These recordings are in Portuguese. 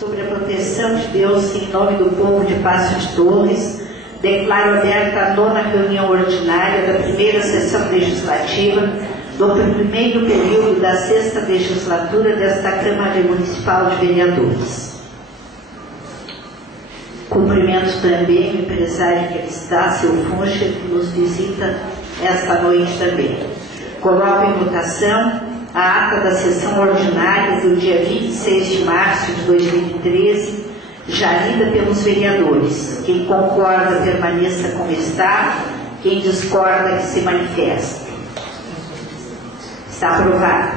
sobre a proteção de Deus em nome do povo de Passo de Torres, declaro aberta a 9ª reunião ordinária da primeira sessão legislativa do primeiro período da 6ª legislatura desta Câmara Municipal de Vereadores. Cumprimento também o empresário que aqui está, seu Funcher, que nos visita esta noite também. Coloco em votação a ata da sessão ordinária do dia 26 de março de 2013, já lida pelos vereadores. Quem concorda, permaneça como está. Quem discorda, que se manifeste. Está aprovado.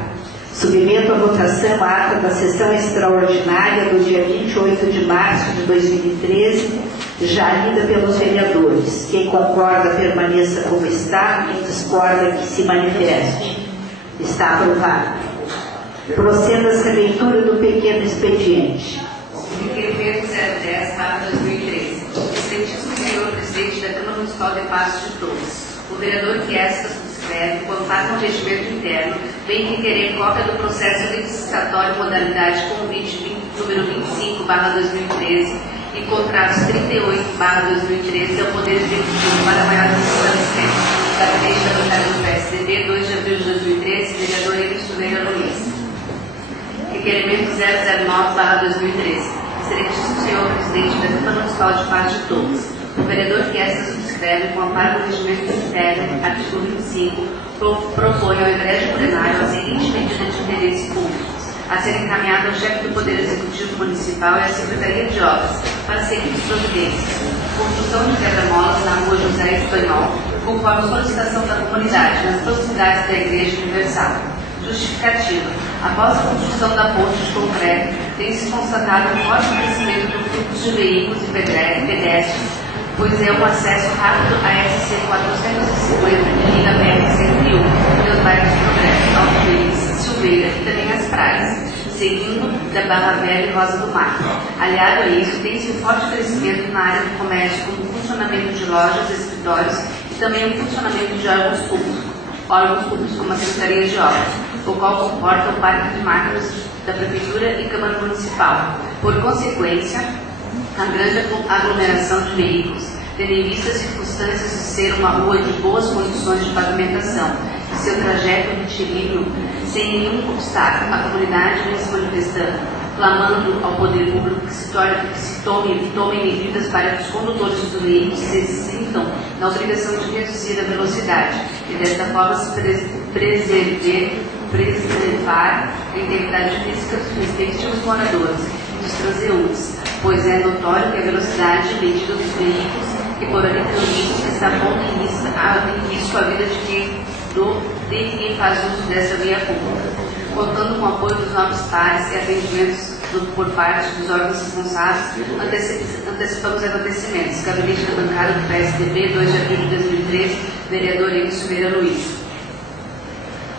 Submeto à votação a ata da sessão extraordinária do dia 28 de março de 2013, já lida pelos vereadores. Quem concorda, permaneça como está. Quem discorda, que se manifeste. Está aprovado. Proceda-se a leitura do pequeno expediente. Requerimento 010/2013. Excelentíssimo senhor presidente da Câmara Municipal de Passo de Torres, o vereador que esta subscreve, quando faz um regimento interno, vem requerer cópia do processo licitatório modalidade convite número 25/2013 e contratos 38/2013 ao Poder Executivo para maior esclarecimento. Gabinete da bancada do PSDB, 2 de abril de 2013, vereador Henrique Silveira Luiz. Requerimento 009/2013. Excelentíssimo senhor presidente da Câmara Municipal de Passo de Torres, o vereador que esta subscreve, com amparo do regimento interno, artigo 25, propõe ao Egresso Plenário a seguinte medida de interesse público, a ser encaminhada ao chefe do Poder Executivo Municipal e à Secretaria de Obras, para as seguintes providências: construção de quebra-molas na rua José Espanhol, conforme solicitação da comunidade, nas proximidades da Igreja Universal. Justificativa: após a construção da ponte de concreto, tem-se constatado um forte crescimento do fluxo de veículos e pedestres, pois é um acesso rápido à SC 450 que liga a BR-101, pelos bairros Progresso, Alto Feliz, Silveira e também as praias, seguindo da Barra Velha e Rosa do Mar. Aliado a isso, tem-se um forte crescimento na área do comércio, com o funcionamento de lojas, escritórios e também o funcionamento de órgãos públicos como a Secretaria de Obras, o qual comporta o parque de máquinas da Prefeitura e Câmara Municipal. Por consequência, a grande aglomeração de veículos, tendo em vista as circunstâncias de ser uma rua de boas condições de pavimentação e seu trajeto retilíneo sem nenhum obstáculo, a comunidade vem se manifestando, clamando ao poder público que se tomem medidas para que os condutores dos veículos se sintam na obrigação de reduzir a velocidade e desta forma se preservar a integridade física dos respectivos moradores e dos transeuntes, pois é notório que a velocidade medida dos veículos que por ali transitam está pondo em risco a vida de quem faz uso dessa via pública. Contando com o apoio dos novos pares e atendimentos por parte dos órgãos responsáveis, antecipamos agradecimentos. Gabinete da bancada do PSDB, 2 de abril de 2013, vereador Henrique Silveira Luiz.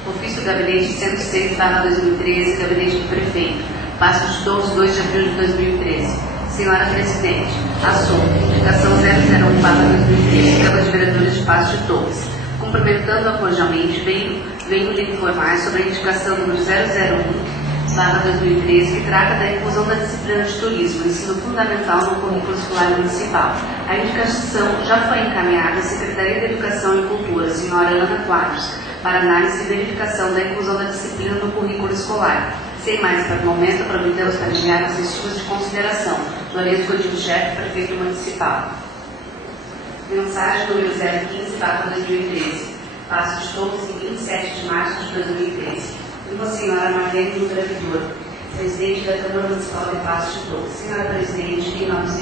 Ofício do Gabinete 106/2013, Gabinete do Prefeito, Passo de Torres, 2 de abril de 2013. Senhora Presidente, assunto, indicação 001/2013, Câmara de Vereadores de Passo de Torres. Cumprimentando cordialmente, venho lhe informar sobre a indicação número 001/2013, que trata da inclusão da disciplina de turismo, ensino fundamental no currículo escolar municipal. A indicação já foi encaminhada à Secretaria de Educação e Cultura, senhora Ana Quadros, para análise e verificação da inclusão da disciplina no currículo escolar. Sem mais para o momento, aproveitamos para enviar as estigmas de consideração. Lourenço Godinho Chefe, Prefeito Municipal. Mensagem número 015/2013. Passo de Torres, em 27 de março de 2013. Uma senhora Marlene Dutra Vigor, presidente da Câmara Municipal de Passo de Torres. Senhora Presidente, em nome de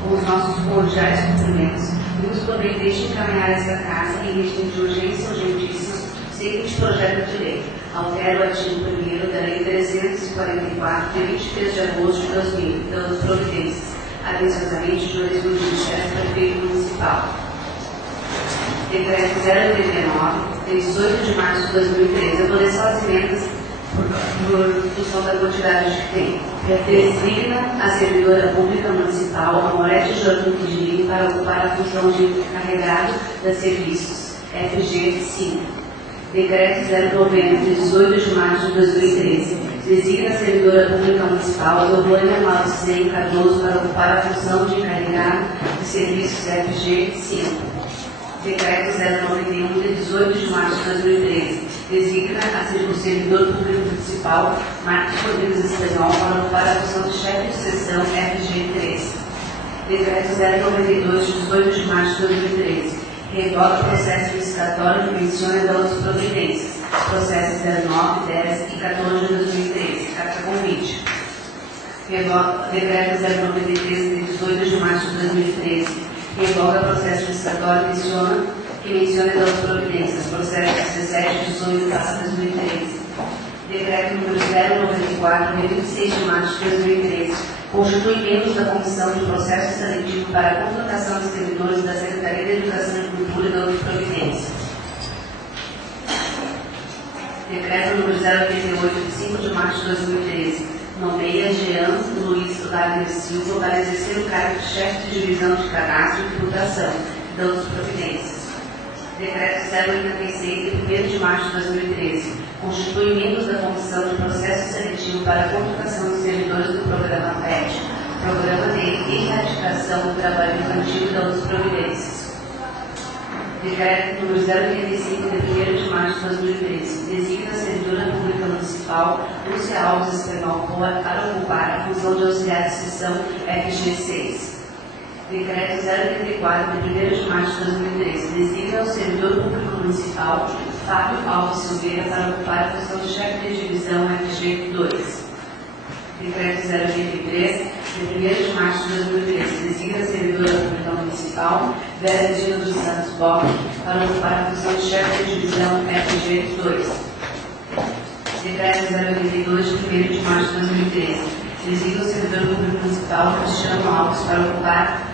com os nossos cordiais cumprimentos, vimos poder deixar encaminhar esta casa em regime de urgência urgentíssima o seguinte projeto de lei. Altera o artigo 1º da Lei 344, de 23 de agosto de 2000, dando providências, atenciosamente, de Lourenço Godinho Chefe, Prefeito Municipal. Decreto 089, de 18 de março de 2013. Eu vou ler só as emendas por função da quantidade que tem. Designa a servidora pública municipal, a Moretti Jordan Pigirini, para ocupar a função de encarregado de serviços, FG 5. Decreto 090, de 18 de março de 2013. Designa a servidora pública municipal Eulânia Malucem Cardoso para ocupar a função de encarregada de serviços FG 5. Decreto 091, de 18 de março de 2013. Designa o servidor público municipal Marcos Rodrigues Espanhol para ocupar a função de chefe de seção FG 3. Decreto 092, de 18 de março de 2013. Revoga o processo licitatório que menciona da outras providências. Processos 09, 10 e 14 de 2013. Carta convite. Revoga Decreto 093, de 18 de março de 2013. Revoga o processo licitatório que menciona da outras providências. Processos 17, 18 e 2013. Decreto número 094, de 26 de março de 2013. Constitui membros da Comissão de Processo Seletivo para a contratação de servidores da Secretaria de Educação e Cultura e da outras providências. Decreto número 088, de 5 de março de 2013. Nomeia Jean Luiz Wagner Silva para exercer o cargo de chefe de divisão de cadastro e tributação e da outras providências. Decreto 086, de 1 de março de 2013. Constitui membros da Comissão de Processo Seletivo para a contratação de servidores do programa PET, Programa de Erradicação do Trabalho Infantil e da outras providências. Decreto número 085, de 1 de março de 2013. Designa a servidora pública municipal Lúcia Alves Espanhol para ocupar a função de auxiliar de seção FG6. Decreto 084, de 1 de março de 2013. Designa o servidor público municipal Fábio Alves Silveira para ocupar a função de chefe de divisão FG2. Decreto 083, de 1 de março de 2013. Designa a servidora pública municipal Vera Regina dos Santos Bock para ocupar a função de chefe de divisão FG2. Decreto 082, de 1 de março de 2013. Designa o servidor público municipal Cristiano Alves para ocupar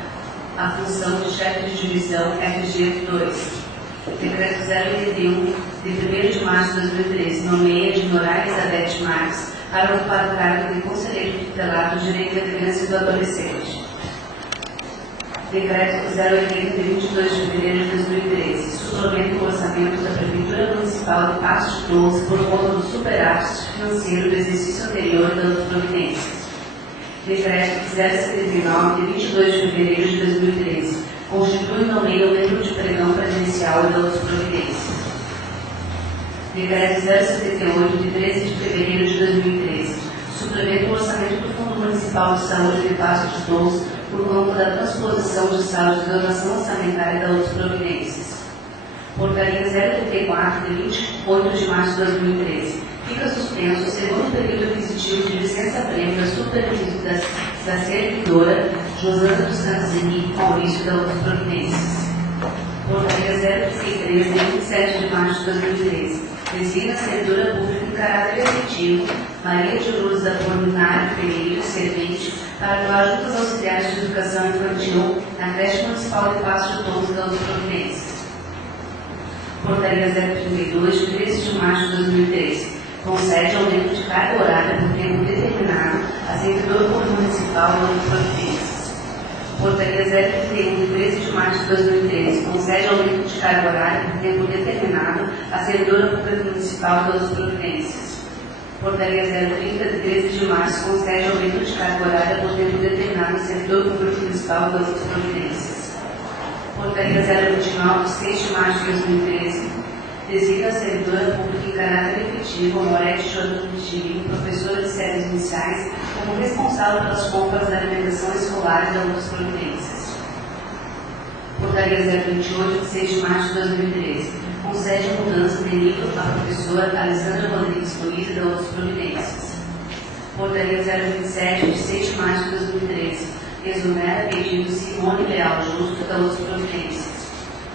a função de chefe de divisão FG2. Decreto 081, de 1 de março de 2013, nomeia de Noraia Elizabeth Marques para ocupar o cargo de conselheiro tutelar do direito da criança e do adolescente. Decreto 080, de 22 de fevereiro de 2013, suplementa o orçamento da Prefeitura Municipal de Passo de Torres por conta do superávit financeiro do exercício anterior e das providências. Decreto 079, de 22 de fevereiro de 2013, constitui e nomeia o membro de pregão presencial e de outras providências. Decreto 078, de 13 de fevereiro de 2013, suplementa o orçamento do Fundo Municipal de Saúde de Passo de Torres por conta da transposição de salas de donação orçamentária e de outras providências. Portaria 034, de 28 de março de 2013. Fica suspenso o segundo período aquisitivo de licença-prêmio da supervisão da servidora Josana dos Santos Henrique Maurício da outras providências. Portaria 033, de 27 de março de 2013. Designa a servidora pública em caráter efetivo Maria de Lourdes da Apolinário Pereira, servente, para atuar junto aos auxiliares de educação infantil na creche municipal de Passo de Torres da outras providências. Portaria 032, de 13 de março de 2013. Concede aumento de carga horária por tempo determinado a servidor público municipal e outras providências. Portaria 031, de 13 de março de 2013, concede aumento de carga horária por tempo determinado a servidora pública municipal e outras providências. Portaria 030, de 13 de março, concede aumento de carga horária por tempo determinado a servidor público municipal e outras providências. Portaria 029, de 6 de março de 2013, designa a servidora pública em caráter efetivo, Moretti Chodini, professora de séries iniciais, como responsável pelas compras da alimentação escolar e de outras providências. Portaria 028, de 6 de março de 2013, concede mudança de nível à professora Alessandra Rodrigues Luiz e de outras providências. Portaria 027, de 6 de março de 2013, exonera pedido Simone Leal Justo da outras providências.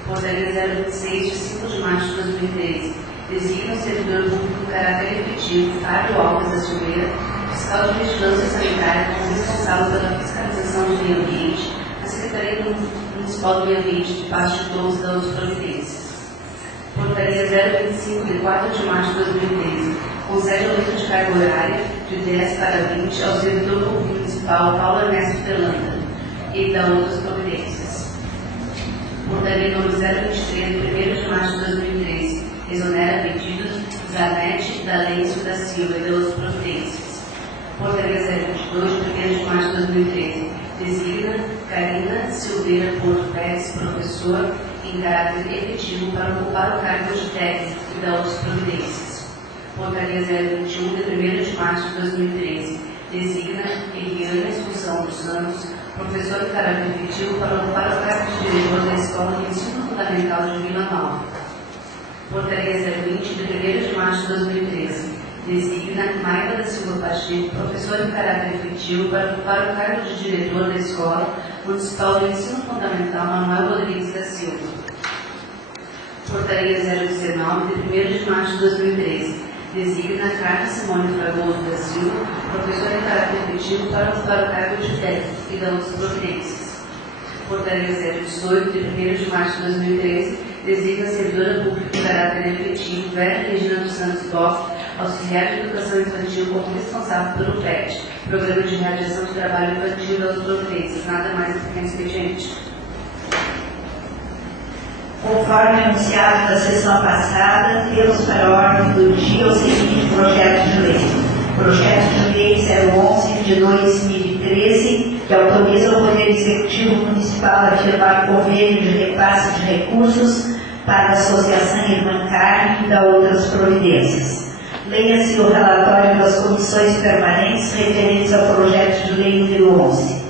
Portaria 026, de 5 de março de 2013, designa o servidor público em caráter efetivo Fábio Alves da Silveira, fiscal de vigilância sanitária, como responsável pela fiscalização do meio ambiente, na Secretaria Municipal do Meio Ambiente de Passo de Torres e outras providências. Portaria 025, de 4 de março de 2013, concede aumento de carga horária de 10 para 20 ao servidor público municipal Paulo Ernesto Pelanda e da outras providências. Portaria número 023, de 1 de março de 2013, exonera pedidos Zanetti, D'Alêncio da Silva e Delos Providências. Portaria 022, de 1º de março de 2013, designa Karina Silveira Porto Pérez, professor, em caráter efetivo para ocupar o cargo de técnico e da outras providências. Portaria 021, de 1º de março de 2013, designa Eliana Expulsão dos Santos, professor em caráter efetivo para ocupar o cargo de diretor da Escola de Ensino Fundamental de Vila Nova. Portaria 020, de 1º de março de 2013, designa Maiva da Silva Pacheco, professor em caráter efetivo para ocupar o cargo de diretor da Escola Municipal de Ensino Fundamental Manuel Rodrigues da Silva. Portaria 019, de 1º de março de 2013, designa Carla Simone Fragoso da Silva, professor em caráter efetivo para ocupar o cargo de técnico e da outras providências. Portaria 018, de 1º de março de 2013, designa servidora pública em caráter efetivo Vera Regina dos Santos Boff, auxiliar de educação infantil como responsável pelo PET, Programa de Realização de Trabalho Infantil das Providências, nada mais do que expediente. Conforme anunciado na sessão passada, temos para a ordem do dia o seguinte projeto de lei. Projeto de Lei 011 de 2013, que autoriza o Poder Executivo Municipal a firmar convênio de repasse de recursos para a Associação Irmã Carne e da outras providências. Leia-se o relatório das comissões permanentes referentes ao projeto de lei número 11.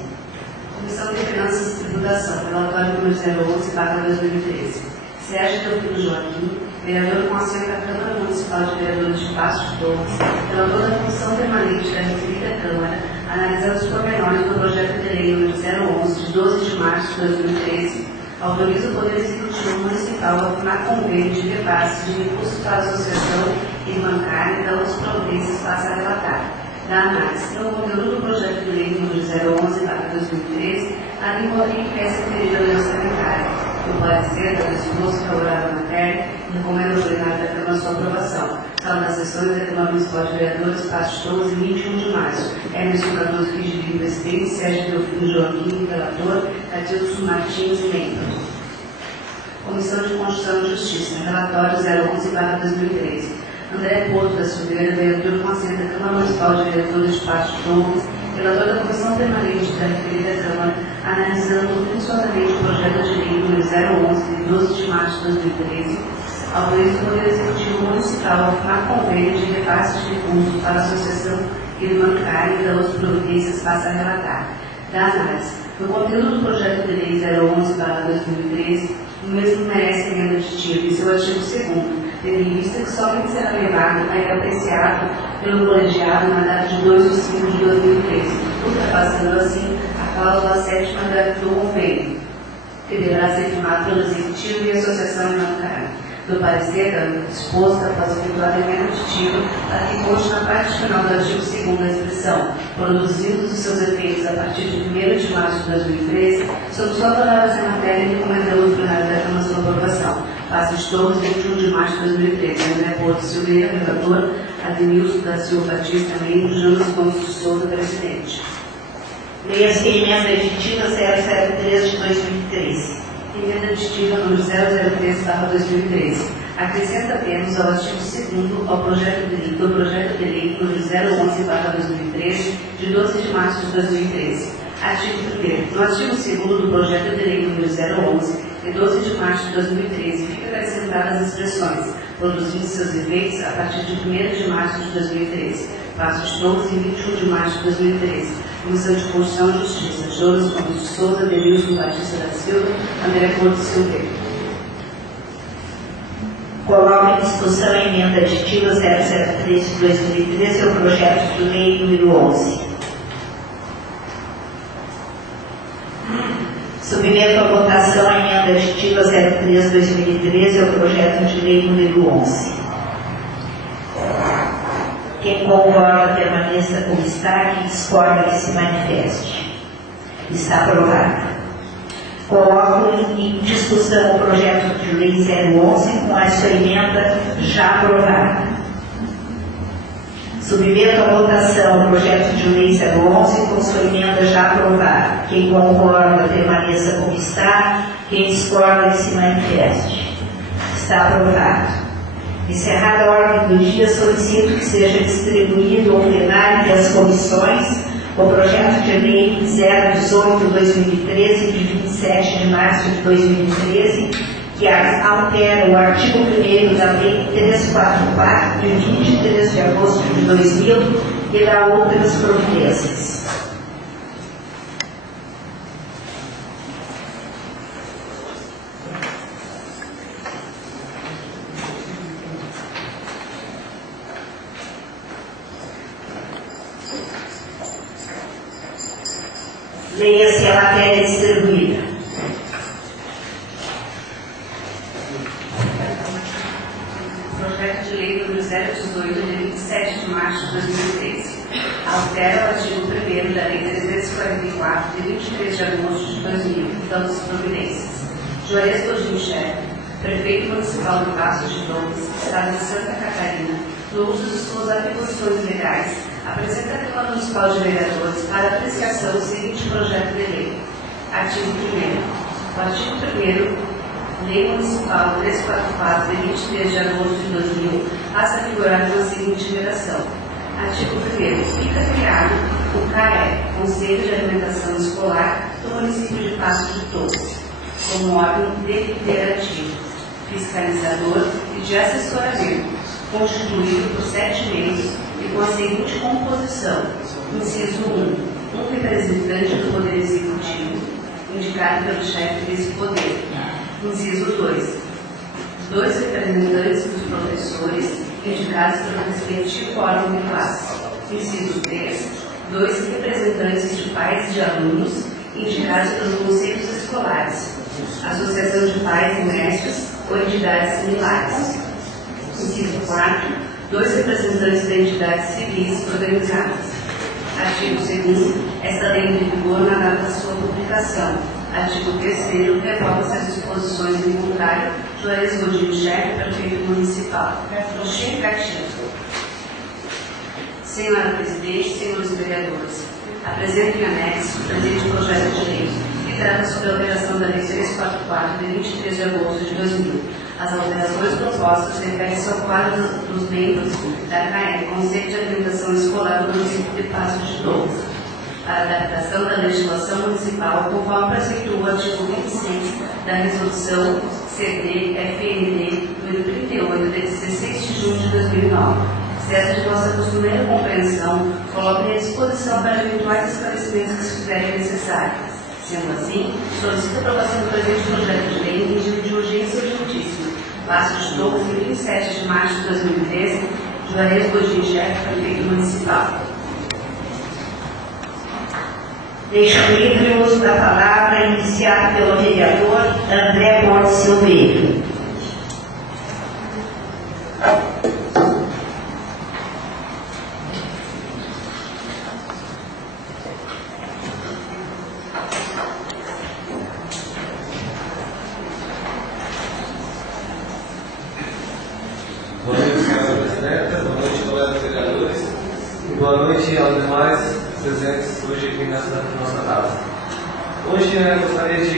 Comissão de Finanças e Tributação, relatório número 011/2013. Sérgio Teofilo Joaquim, vereador com assento da Câmara Municipal de Vereadores de Passo de Torres, relator da Comissão Permanente da referida Câmara, analisando os pormenores do projeto de lei número 011, de 12 de março de 2013, autoriza o Poder Executivo Municipal a firmar convênio de repasse de recursos para a Associação Irmã Carne e da outras providências, passa a relatar. Da análise, no conteúdo do projeto de lei número 011/2013, há de encontrar em que é referida a lei orçamentária. O parecer da disposto favorável à matéria recomenda ao plenário da Câmara sua aprovação. Sala das sessões da Câmara Municipal de Vereadores, Passo de Torres, 21 de março. Emerson Cardoso Filho, presidente, Sérgio Teofilo Joaquim, relator, Catilson Martins, membro. Comissão de Constituição e Justiça, relatório 011/2013. André Porto da Silveira, vereador com assento da Câmara Municipal de Vereadores de Passo de Torres, relator da Comissão Permanente da referida Câmara, analisando principalmente o projeto de lei número 011, de 12 de março de 2013, autoriza o Poder Executivo Municipal a firmar convênio de repasse de recursos para a Associação Irmã Carne e da outras providências, passa a relatar. Da análise, no conteúdo do projeto de lei 011/2013, o mesmo merece emenda aditiva em seu artigo 2º, tendo em vista que somente será levado a apreciado pelo colegiado na data de 2 de 5 de 2013, ultrapassando assim a cláusula 7ª do convênio, que deverá ser firmado pelo Executivo e a Associação Irmã Carne. Do parecer, dando disposta após efetuar a emenda aditiva, para que conste na parte final do artigo 2º da expressão, produzidos os seus efeitos a partir de 1º de março de 2013, sob sua tolerância em matéria e recomendando o plenário da Câmara sua aprovação. Passo de Torres, 21 de março de 2013. André Porto Silveira, relator, Ademilson da Silva Batista, membro, Jonas Gomes de Souza, presidente. Leia-se a emenda aditiva 003 de 2013. Emenda aditiva número 003/2013. Acrescenta apenas ao artigo 2º ao projeto de lei número 011/2013, de 12 de março de 2013. Artigo 1º. No artigo 2º do projeto de lei número 011, de 12 de março de 2013, fica acrescentadas as expressões, produzindo seus efeitos a partir de 1º de março de 2013. Passo de Torres, em 21 de março de 2013. Comissão de Constituição e Justiça, Jonas Gomes de Souza, Ademilson Batista da Silva, André Porto Silveira. Coloco em discussão a emenda aditiva 003 de 2013 ao projeto de lei número 11. Submeto à votação a emenda aditiva 03 de 2013 ao projeto de lei número 11. Quem concorda permaneça como está, quem discorda que se manifeste. Está aprovado. Coloco em discussão o projeto de lei 011 com a sua emenda já aprovada. Submeto à votação o projeto de lei 011 com sua emenda já aprovada. Quem concorda permaneça como está, quem discorda que se manifeste. Está aprovado. Encerrada a ordem do dia, solicito que seja distribuído ao plenário e às comissões o projeto de lei 018/2013, de 27 de março de 2013, que altera o artigo 1º da Lei 344, de 23 de agosto de 2000, e dá outras providências. Leia-se a matéria distribuída. Projeto de lei número 018, de 27 de março de 2013. Altera o artigo 1º da Lei 344, de 23 de agosto de 2000, dando-se providências. Juarez Godinho Chefe, prefeito municipal de Paços de Torres, estado de Santa Catarina, no uso de suas atribuições legais, apresenta a Câmara Municipal de Vereadores para apreciação o seguinte projeto de lei. Artigo 1º. O artigo 1º, Lei Municipal 344, de 23 de agosto de 2000, passa a figurar na seguinte redação. Artigo 1º. Fica criado o CAE, Conselho de Alimentação Escolar do município de Paços de Torres, como órgão deliberativo, fiscalizador e de assessoramento, constituído por 7 membros e com a seguinte composição. Inciso 1. Um representante do Poder Executivo, indicado pelo chefe desse poder. Inciso 2. 2 representantes dos professores, indicados pelo respectivo órgão de classe. Inciso 3. 2 representantes de pais e de alunos, indicados pelos conselhos escolares, associação de pais e mestres ou entidades similares. Inciso 4. 2 representantes de entidades civis organizadas. Artigo 2º. Esta lei entra em vigor na data da sua publicação. Artigo 3º. Revoga-se as disposições em contrário. Juarez Godinho Chefe, prefeito municipal. Senhora Presidente, senhores vereadores, apresento em anexo o presente projeto de lei que trata sobre a alteração da Lei 344, de 23 de agosto de 2000. As alterações propostas referem-se ao quadro dos membros da CAE, Conselho de Alimentação Escolar do município de Paços de Torres, para a adaptação da legislação municipal, conforme preceitua o artigo 26 da Resolução CD-FND número 38, de 16 de junho de 2009. Certo de vossa costumeira compreensão, coloco à disposição para eventuais esclarecimentos que se fizerem necessários. Sendo assim, solicito a aprovação do presente projeto de lei em regime de urgência urgentíssima. Paços de Torres, em 27 de março de 2013, Juarez Godinho Chefe, prefeito municipal. Deixo livre o uso da palavra iniciado pelo vereador André Borges Silveira. Boa noite, senhora presidenta. Boa noite, colegas vereadores. E boa noite aos demais presentes hoje aqui nessa nossa casa. Hoje gostaria de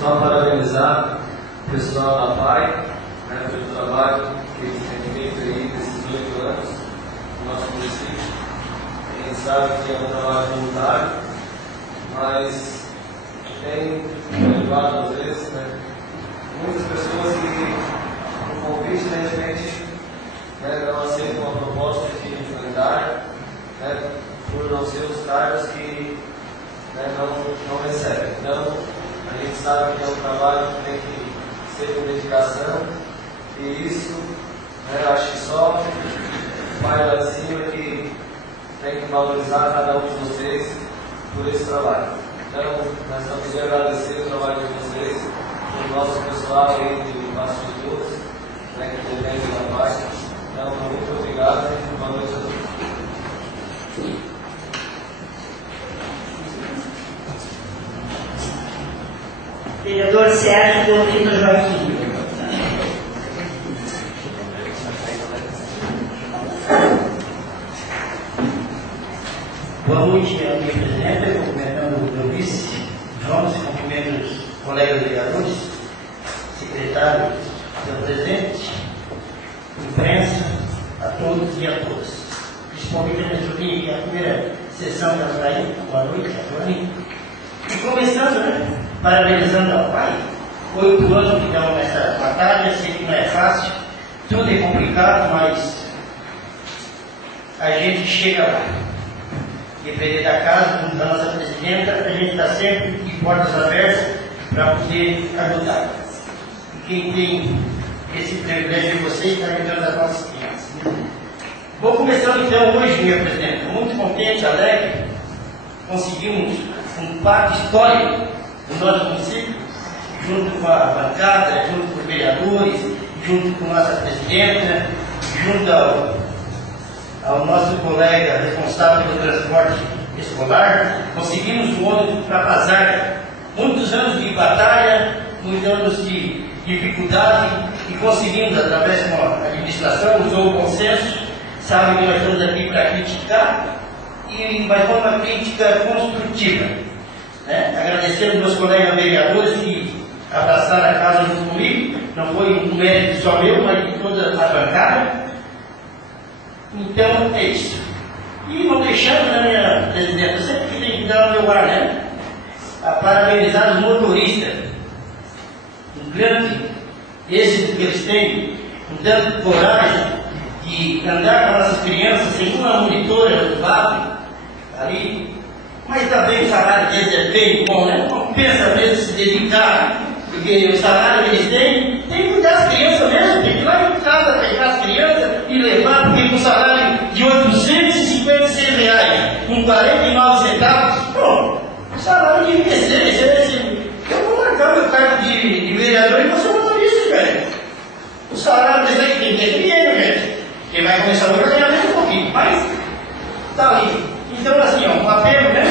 só parabenizar o pessoal da PAI, pelo trabalho que eles têm feito aí nesses 8 anos no nosso município. A gente sabe que é um trabalho voluntário, mas tem levado às vezes muitas pessoas que um convite de repente não aceitam uma proposta de calendário, por não ser os cargos que não recebem. Então, a gente sabe que é um trabalho que tem que ser com dedicação, e isso, acho que só o pai lá de cima que tem que valorizar cada um de vocês por esse trabalho. Então, nós estamos bem agradecer o trabalho de vocês, o nosso pessoal aí de Paços de Torres, que depende da paz. Então, muito obrigado e boa noite a todos. Vereador Sérgio Delfino Joaquim. Boa noite, amiga presidenta, cumprimentando o meu vice, João, cumprimento os colegas vereadores, secretário, senhor presidente, imprensa. todos e a todas. Principalmente a minha sobrinha, que é a primeira sessão que ela está aí. Boa noite, a Tony. E começando, né? Parabenizando ao pai. 8 anos que dão nessa batalha, sei que não é fácil, tudo é complicado, mas a gente chega lá. Depender da casa, da nossa presidenta, a gente está sempre de portas abertas para poder ajudar. E quem tem esse privilégio de vocês está ajudando as nossas crianças. Vou começando então hoje, minha presidenta, muito contente, alegre, conseguimos um pacto histórico no nosso município, junto com a bancada, junto com os vereadores, junto com nossa presidenta, junto ao nosso colega responsável pelo transporte escolar, conseguimos um ônibus para Pazar. Muitos anos de batalha, muitos anos de dificuldade, e conseguimos, através de uma administração, usou o consenso, sabe que nós estamos aqui para criticar, mas foi uma crítica construtiva. Né? Agradecer aos meus colegas vereadores que abraçaram a casa junto comigo, não foi um mérito só meu, mas de toda a bancada. Então é isso. E não deixando, né, minha presidenta, sempre que tem que dar o meu ar, né? A parabenizar os motoristas. Um grande êxito que eles têm, com tanta coragem de andar com as nossas crianças sem uma monitora do lado, ali. Mas também o salário deles é bem bom, né? Compensa mesmo se dedicar, porque o salário que eles têm, tem que cuidar das crianças mesmo, tem que ir lá em casa pegar as crianças e levar, porque com salário de R$ 856 reais, com 49 centavos, pô, o salário de IPC, eu vou marcar meu cargo de vereador e você motorista, velho. O salário desse aqui tem que ter dinheiro, gente. Quem vai começar hoje vai ganhar mais um pouquinho, mas tá ali. Então, assim, ó, um apelo, né?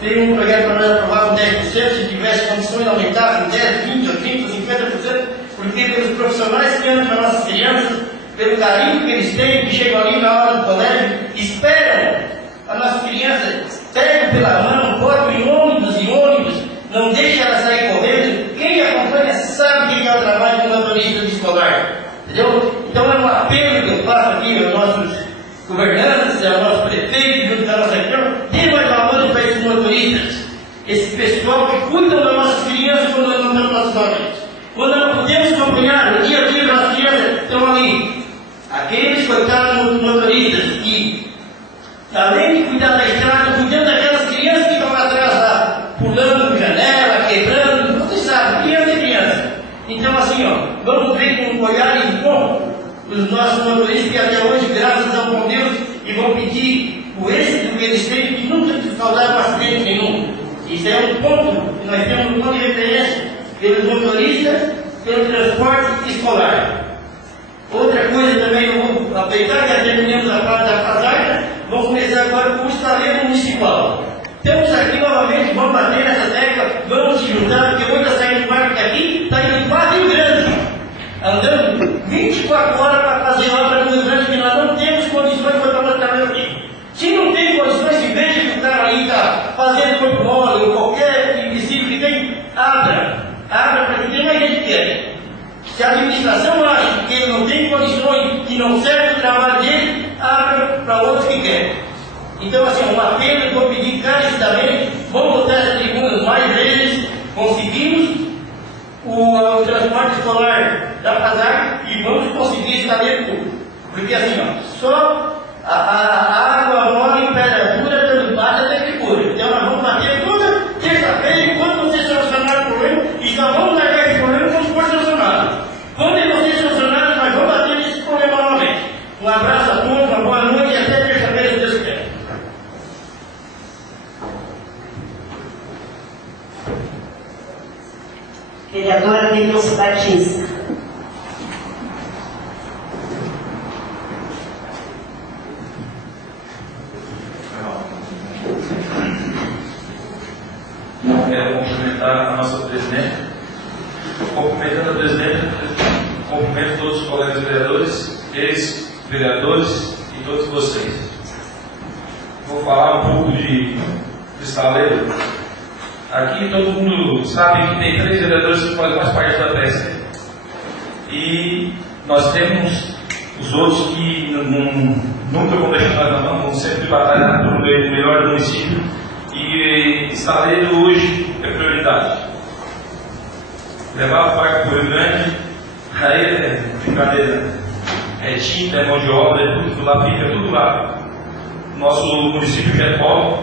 Tem um projeto para nós aprovar com 10%, se tivesse condições de aumentar com 10, 20, 30, 50%, porque pelos profissionais que andam com as nossas crianças, pelo carinho que eles têm, que chegam ali na hora do colégio, esperam as nossas crianças, pegam pela mão, botam em ônibus, não deixam elas sair correndo. Quem acompanha sabe o que é o trabalho do motorista de escolar, entendeu? Então é um apelo que eu faço aqui aos nossos governantes, ao nosso prefeito, junto com a nossa Câmara, dê mais valor para esses motoristas, esse pessoal que cuidam das nossas crianças quando nós não estamos nas escolas. Quando não podemos acompanhar o dia a dia das crianças, estão ali. Aqueles coitados motoristas que, além de cuidar da estrada, cuidando daquelas crianças que estão atrás lá, pulando janela, quebrando, vocês sabem, criança é criança. Então assim, ó, vamos ver com um olhar bom os nossos motoristas que até hoje, graças ao bom Deus, e vão pedir o êxito que eles têm, que nunca causaram acidente nenhum. Isso é um ponto que nós temos um ponto de referência pelos motoristas, pelo transporte escolar. Outra coisa também, eu vou aproveitar que já terminamos a parte da Pazar, vamos começar agora com o estaleiro municipal. Estamos aqui novamente, vamos bater nessa tecla, vamos se juntar, porque hoje está saindo de marca daqui, está indo quase Rio Grande, andando 24 horas para fazer obra no Rio Grande, que nós não temos condições para fazer trabalho aqui. Se não tem condições, que veja que o cara aí está fazendo corpo mole ou qualquer princípio que tem, abra para que tem mais gente que quer. Se a administração acha que ele não tem condições, que não serve o trabalho dele, abra para outros que querem. Então, assim, um apelo que eu vou pedir encarecidamente, vamos botar essa tribuna mais vezes, conseguimos o transporte escolar da Pazar e vamos conseguir estaleiro público. Porque assim, ó, só a água mora em pedra dura, tanto bate até que cura. Então nós vamos bater toda terça-feira, enquanto vocês solucionarem o problema, e só vamos largar esse problema quando for solucionado. Quando vocês solucionarem, nós vamos bater nesse problema novamente. Um abraço a todos, uma boa noite e até terça-feira, se Deus quiser. Vereadora Denilson Batista. Quero cumprimentar a nossa presidente. Cumprimentando a presidente, cumprimento todos os colegas vereadores, ex-vereadores e todos vocês. Vou falar um pouco de estaleiro. Aqui todo mundo sabe que tem 3 vereadores que fazem mais parte da festa. E nós temos os outros que nunca vão deixar nós na mão, vão sempre batalhar pelo melhor do município, e estaleiro hoje é prioridade. Levar o parque para o Rio Grande, aí é brincadeira, é tinta, é mão de obra, é tudo lá, fica tudo lá. Nosso município já é pobre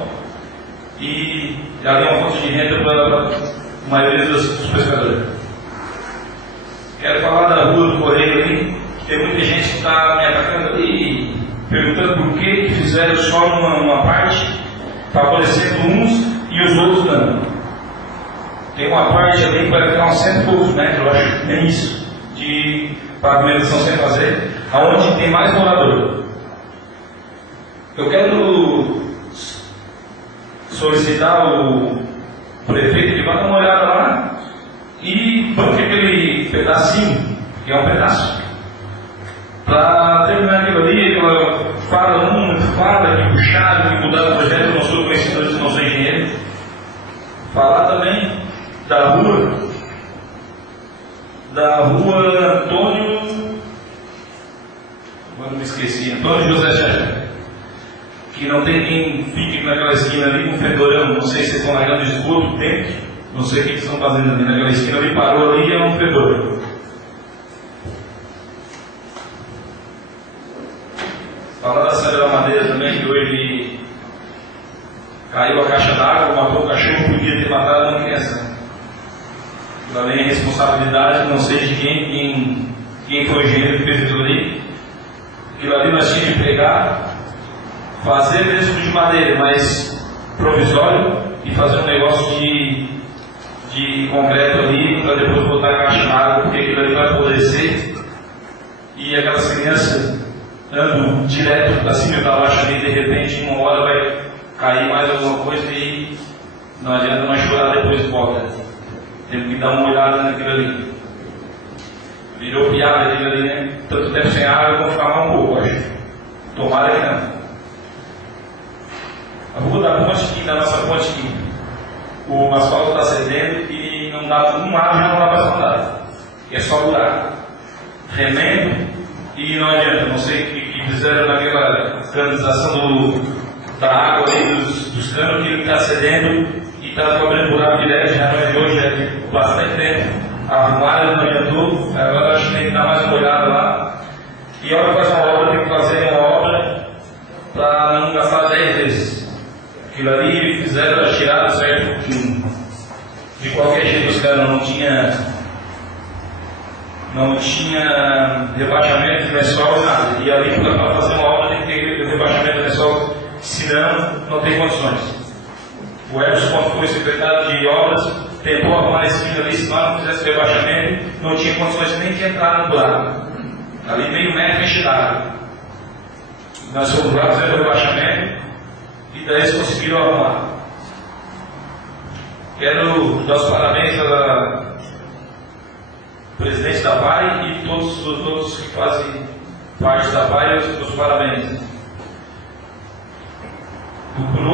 e ali é uma fonte de renda para a maioria dos pescadores. Quero falar da rua do Correio ali, que tem muita gente que está me atacando ali, perguntando por que fizeram só uma parte, favorecendo uns e os outros não. Tem uma parte ali que vai ficar uns 100 e poucos metros, eu acho, nem isso, de pavimentação sem fazer, aonde tem mais morador. Eu quero solicitar o prefeito que vá dar uma olhada lá e banque aquele pedacinho, que é um pedaço, para terminar aquilo ali. Fala que puxaram, que mudaram o projeto. Eu não sou conhecedor, não sou engenheiro. Falar também da rua Antônio, agora me esqueci, Antônio José Xavier, que não tem quem fique naquela esquina ali com um fedorão. Não sei se vocês estão largando esgoto dentro, não sei o que eles estão fazendo ali naquela esquina ali, parou ali e é um fedor. Falar da Serra da Madeira também, que hoje caiu a caixa d'água, matou o cachorro, podia ter matado uma criança. Também é responsabilidade, não sei de quem foi o engenheiro que fez aquilo ali. Aquilo ali nós tínhamos que pegar, fazer mesmo de madeira, mas provisório, e fazer um negócio de concreto ali, para depois botar a caixa d'água, porque aquilo ali vai apodrecer. E aquelas crianças andam direto acima e para baixo ali, de repente, uma hora vai cair mais alguma coisa e não adianta mais chorar, depois volta. Temos que dar uma olhada naquilo ali. Virou piada aquilo ali, né? Tanto tempo sem água, vamos ficar mais um pouco, acho. Tomara que não. A rua da ponte aqui, da nossa ponte aqui, o asfalto está cedendo e não dá um lado, já não dá para andar. É só buraco. Remendo e não adianta. Não sei o que fizeram naquela canalização da água ali, dos canos, que ele está cedendo e está cobrindo buraco direto. Já não é de hoje, já é bastante tempo. Arrumaram, não adiantou. Agora acho que tem que dar mais uma olhada lá. E a hora que faz uma obra, tem que fazer uma obra para não gastar 10 vezes. Aquilo ali fizeram a tirada certo, de qualquer jeito os caras não tinha rebaixamento de lençol, nada. E ali para fazer uma obra tem que ter rebaixamento de lençol, senão não tem condições. O Edson, quando foi secretário de obras, tentou arrumar esse filho ali, se não fizesse rebaixamento, não tinha condições nem de entrar no buraco. Ali meio metro enchidado. Nós fomos lá fazer o rebaixamento e daí eles conseguiram arrumar. Quero dar os parabéns ao presidente da PAI e todos que fazem parte da PAI, os parabéns. Por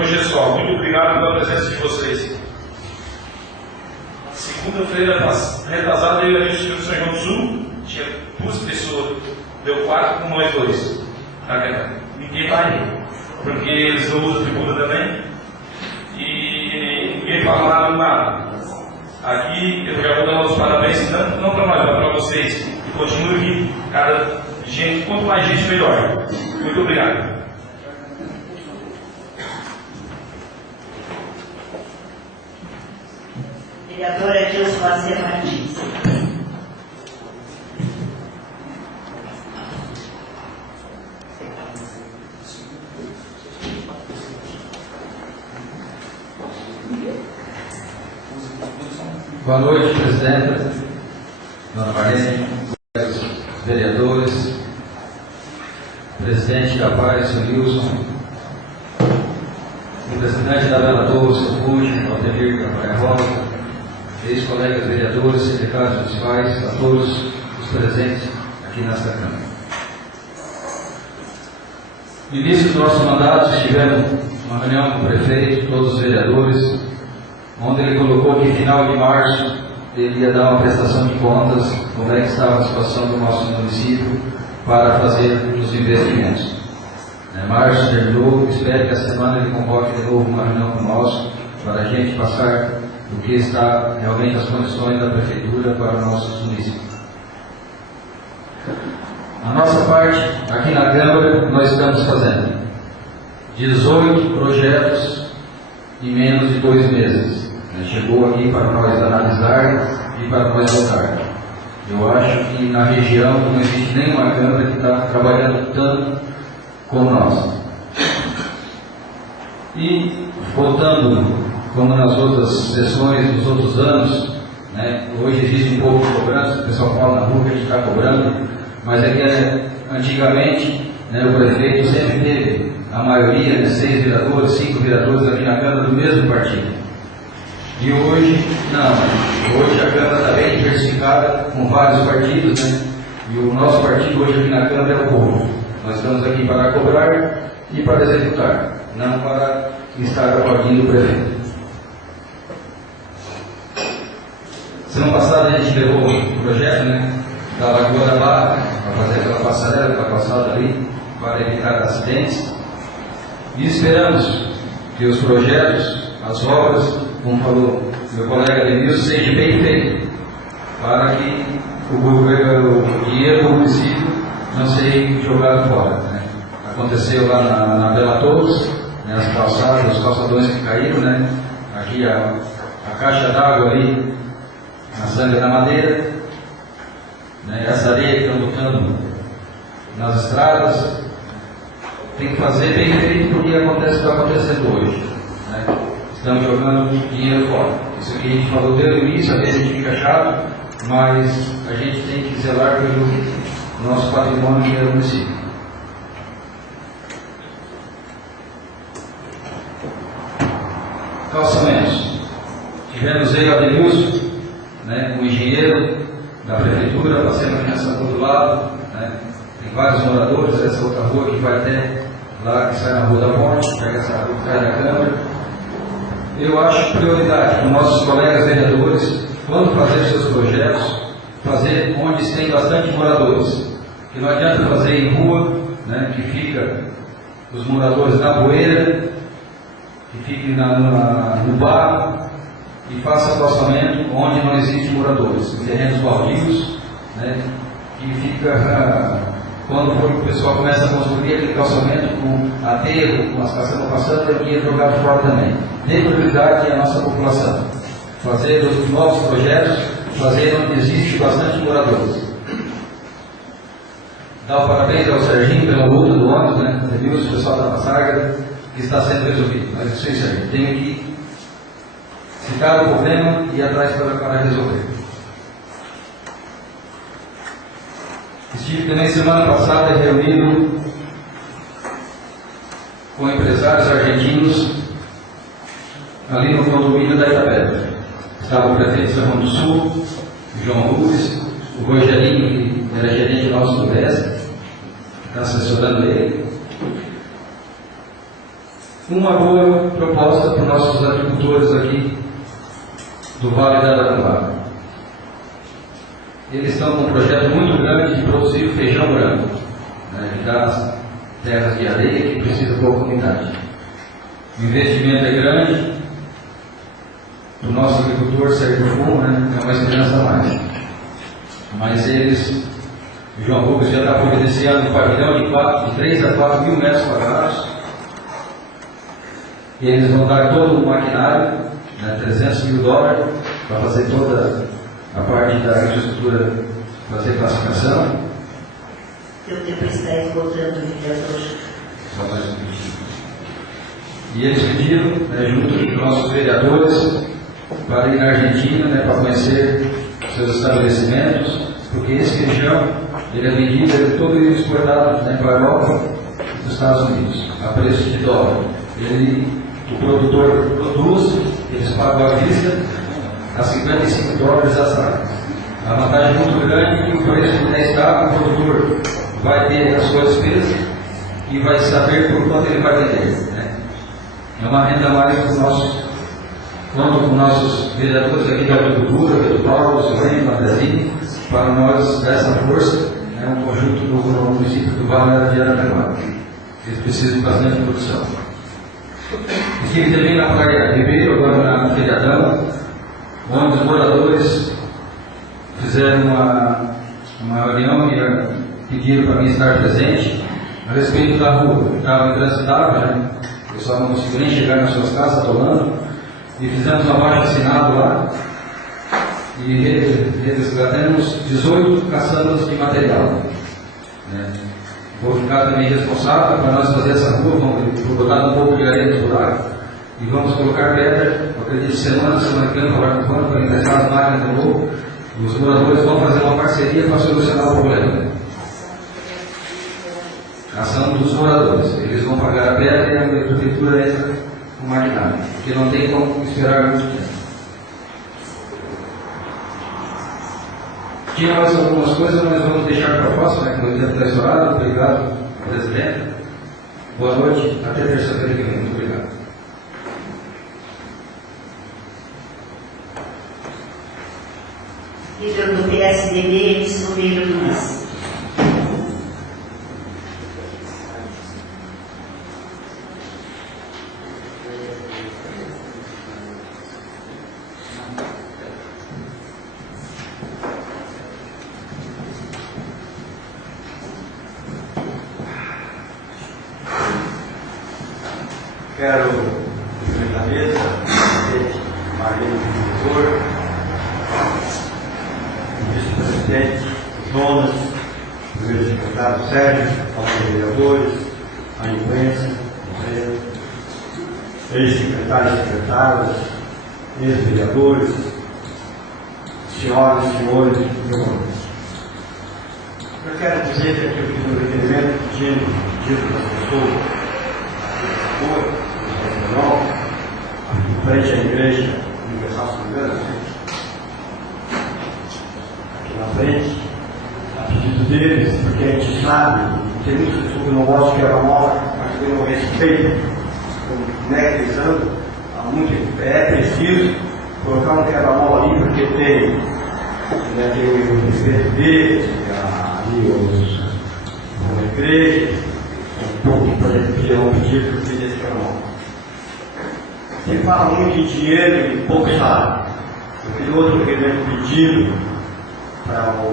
hoje é só. Muito obrigado pela presença de vocês. Segunda-feira retrasada, eu e a gente do São João do Sul, tinha 2 pessoas, deu 4 com nós 2. Ninguém vai, porque eles não usam tribuna também e ninguém fala nada. Aqui eu já vou dar os parabéns, não para nós, mas para vocês, que continuem vindo. Quanto mais gente, melhor. Muito obrigado. Vereadora Dilson Lacer Martins. Boa noite, presidenta, dona Marlene, vereadores, presidente da PAI, senhor Wilson, representante da Bela Doce, o Puxa, Aldemir da Praia Rosa, ex-colegas vereadores, secretários municipais, a todos os presentes aqui nesta Câmara. No início do nosso mandato, tivemos uma reunião com o prefeito, todos os vereadores, onde ele colocou que final de março ele ia dar uma prestação de contas, como é que estava a situação do nosso município para fazer os investimentos. Março terminou, espero que a semana ele convoque de novo uma reunião conosco para a gente passar o que está realmente as condições da Prefeitura para os nossos municípios. A nossa parte, aqui na Câmara, nós estamos fazendo 18 projetos em menos de 2 meses. Chegou aqui para nós analisar e para nós votar. Eu acho que na região não existe nenhuma Câmara que está trabalhando tanto como nós. E voltando, como nas outras sessões, nos outros anos, hoje existe um pouco de cobrança, o pessoal fala na rua que a gente está cobrando, mas é que antigamente o prefeito sempre teve a maioria, 6 vereadores, 5 vereadores aqui na Câmara do mesmo partido. E hoje, não. Hoje a Câmara está bem diversificada, com vários partidos, e o nosso partido hoje aqui na Câmara é o povo. Nós estamos aqui para cobrar e para executar, não para estar aplaudindo o prefeito. Semana passada a gente levou o projeto, da Lagoa da Barra, para fazer aquela passarela, aquela passada ali, para evitar acidentes. E esperamos que os projetos, as obras, como falou meu colega Denilson, seja bem feito, para que o dinheiro do município não seja jogado fora. Aconteceu lá na Bela Torres, as calçadas, os calçadões que caíram, aqui a caixa d'água ali, na Zanga da Madeira, essa areia que estão botando nas estradas, tem que fazer bem feito porque está acontecendo hoje. Estamos jogando dinheiro fora. Isso aqui a gente falou desde o início, às vezes a gente fica chato, mas a gente tem que zelar pelo nosso patrimônio que é o município. Calçamentos. Tivemos aí o Adenilson, o engenheiro da Prefeitura, passando aqui nessa do outro lado. Tem vários moradores, essa outra rua que vai até lá, que sai na Rua da Ponte, pega essa rua que sai da Câmara. Eu acho prioridade para os nossos colegas vereadores, quando fazer seus projetos, fazer onde tem bastante moradores. Que não adianta fazer em rua, que fica os moradores na poeira, que fique no bar, e faça calçamento onde não existe moradores, em terrenos baldios, que fica, quando o pessoal começa a construir aquele calçamento com aterro, com as caçambas passando, aqui é jogado fora também. Dê prioridade à nossa população. Fazer os novos projetos, fazer onde existe bastante moradores. Dar o parabéns ao Serginho pela luta do ônibus, Denilson, o pessoal da Passarga, que está sendo resolvido. Mas isso aí, Serginho, tenho que citar o problema e ir atrás para resolver. Estive também semana passada reunido com empresários argentinos ali no condomínio da Itapeva. Estava o prefeito de São João do Sul, o João Luiz, o Rogerinho, que era gerente nosso do BES, está assessorando ele. Uma boa proposta para os nossos agricultores aqui do Vale da Arambá. Eles estão com um projeto muito grande de produzir feijão branco, das terras de areia que precisa pouca umidade. O investimento é grande, o nosso agricultor sair do fumo, é uma esperança a mais. Mas eles, o João Lucas já está providenciando um pavilhão de 3 a 4 mil metros quadrados, e eles vão dar todo o maquinário, $300 mil, para fazer toda a parte da infraestrutura, fazer classificação. Seu tempo está esgotando, vereador. Só mais um minutinho. E eles pediram, junto com nossos vereadores, para ir na Argentina, para conhecer seus estabelecimentos, porque esse feijão, ele é vendido, ele é todo exportado para a Europa e para os Estados Unidos, a preço de dólar. O produtor produz, eles pagam à vista, a $55 a saca. A vantagem muito grande é que o preço não está, o produtor vai ter as suas despesas e vai saber por quanto ele vai vender. É uma renda a mais para os nossos conto com nossos vereadores aqui da Agricultura, Pedro Paulo, Silêncio, Andrezinho, para nós dar essa força, um conjunto do município do Vale de Aranaguá. Eles precisam de bastante produção. Estive também na Praia Ribeiro, agora na feriadão, onde os moradores fizeram uma reunião e pediram para mim estar presente a respeito da rua. Estava intransitável, o pessoal não conseguiu nem chegar nas suas casas atolando, e fizemos um abaixo-assinado lá e resgatamos 18 caçambas de material. Vou ficar também responsável para nós fazer essa rua, vamos botar um pouco de areia no buraco e vamos colocar pedra, acredito, semana que vem, para emprestar as máquinas de novo. Os moradores vão fazer uma parceria para solucionar o problema. Ação dos moradores. Eles vão pagar a pedra e a prefeitura entra com maquinário, porque não tem como esperar muito tempo. Tinha mais algumas coisas, mas vamos deixar para a próxima, que o tempo está estourado. Obrigado, presidente. Boa noite, até terça-feira que vem. Muito obrigado. Líder do PSDB, Soeiro Luiz. Quero cumprimentar a mesa, Marlene, diretor, vice-presidente, donas, primeiro secretário Sérgio, aos vereadores, a imprensa, ex-secretários e secretárias, ex-vereadores, senhoras e senhores, eu quero dizer que aqui eu fiz um requerimento pedindo das pessoas em frente à Igreja Universal Sangana, aqui na frente, a pedido deles, porque a gente sabe, tem muitas pessoas que não gostam de quebra-mola, mas que não respeitam, negligando, é preciso colocar um quebra-mola ali, porque tem o PSDB, ali a igreja, um pouco para ele um pedido que eu fiz esse quebra-mola. Se fala muito de dinheiro e pouco salário. Eu fiz outro pedido para o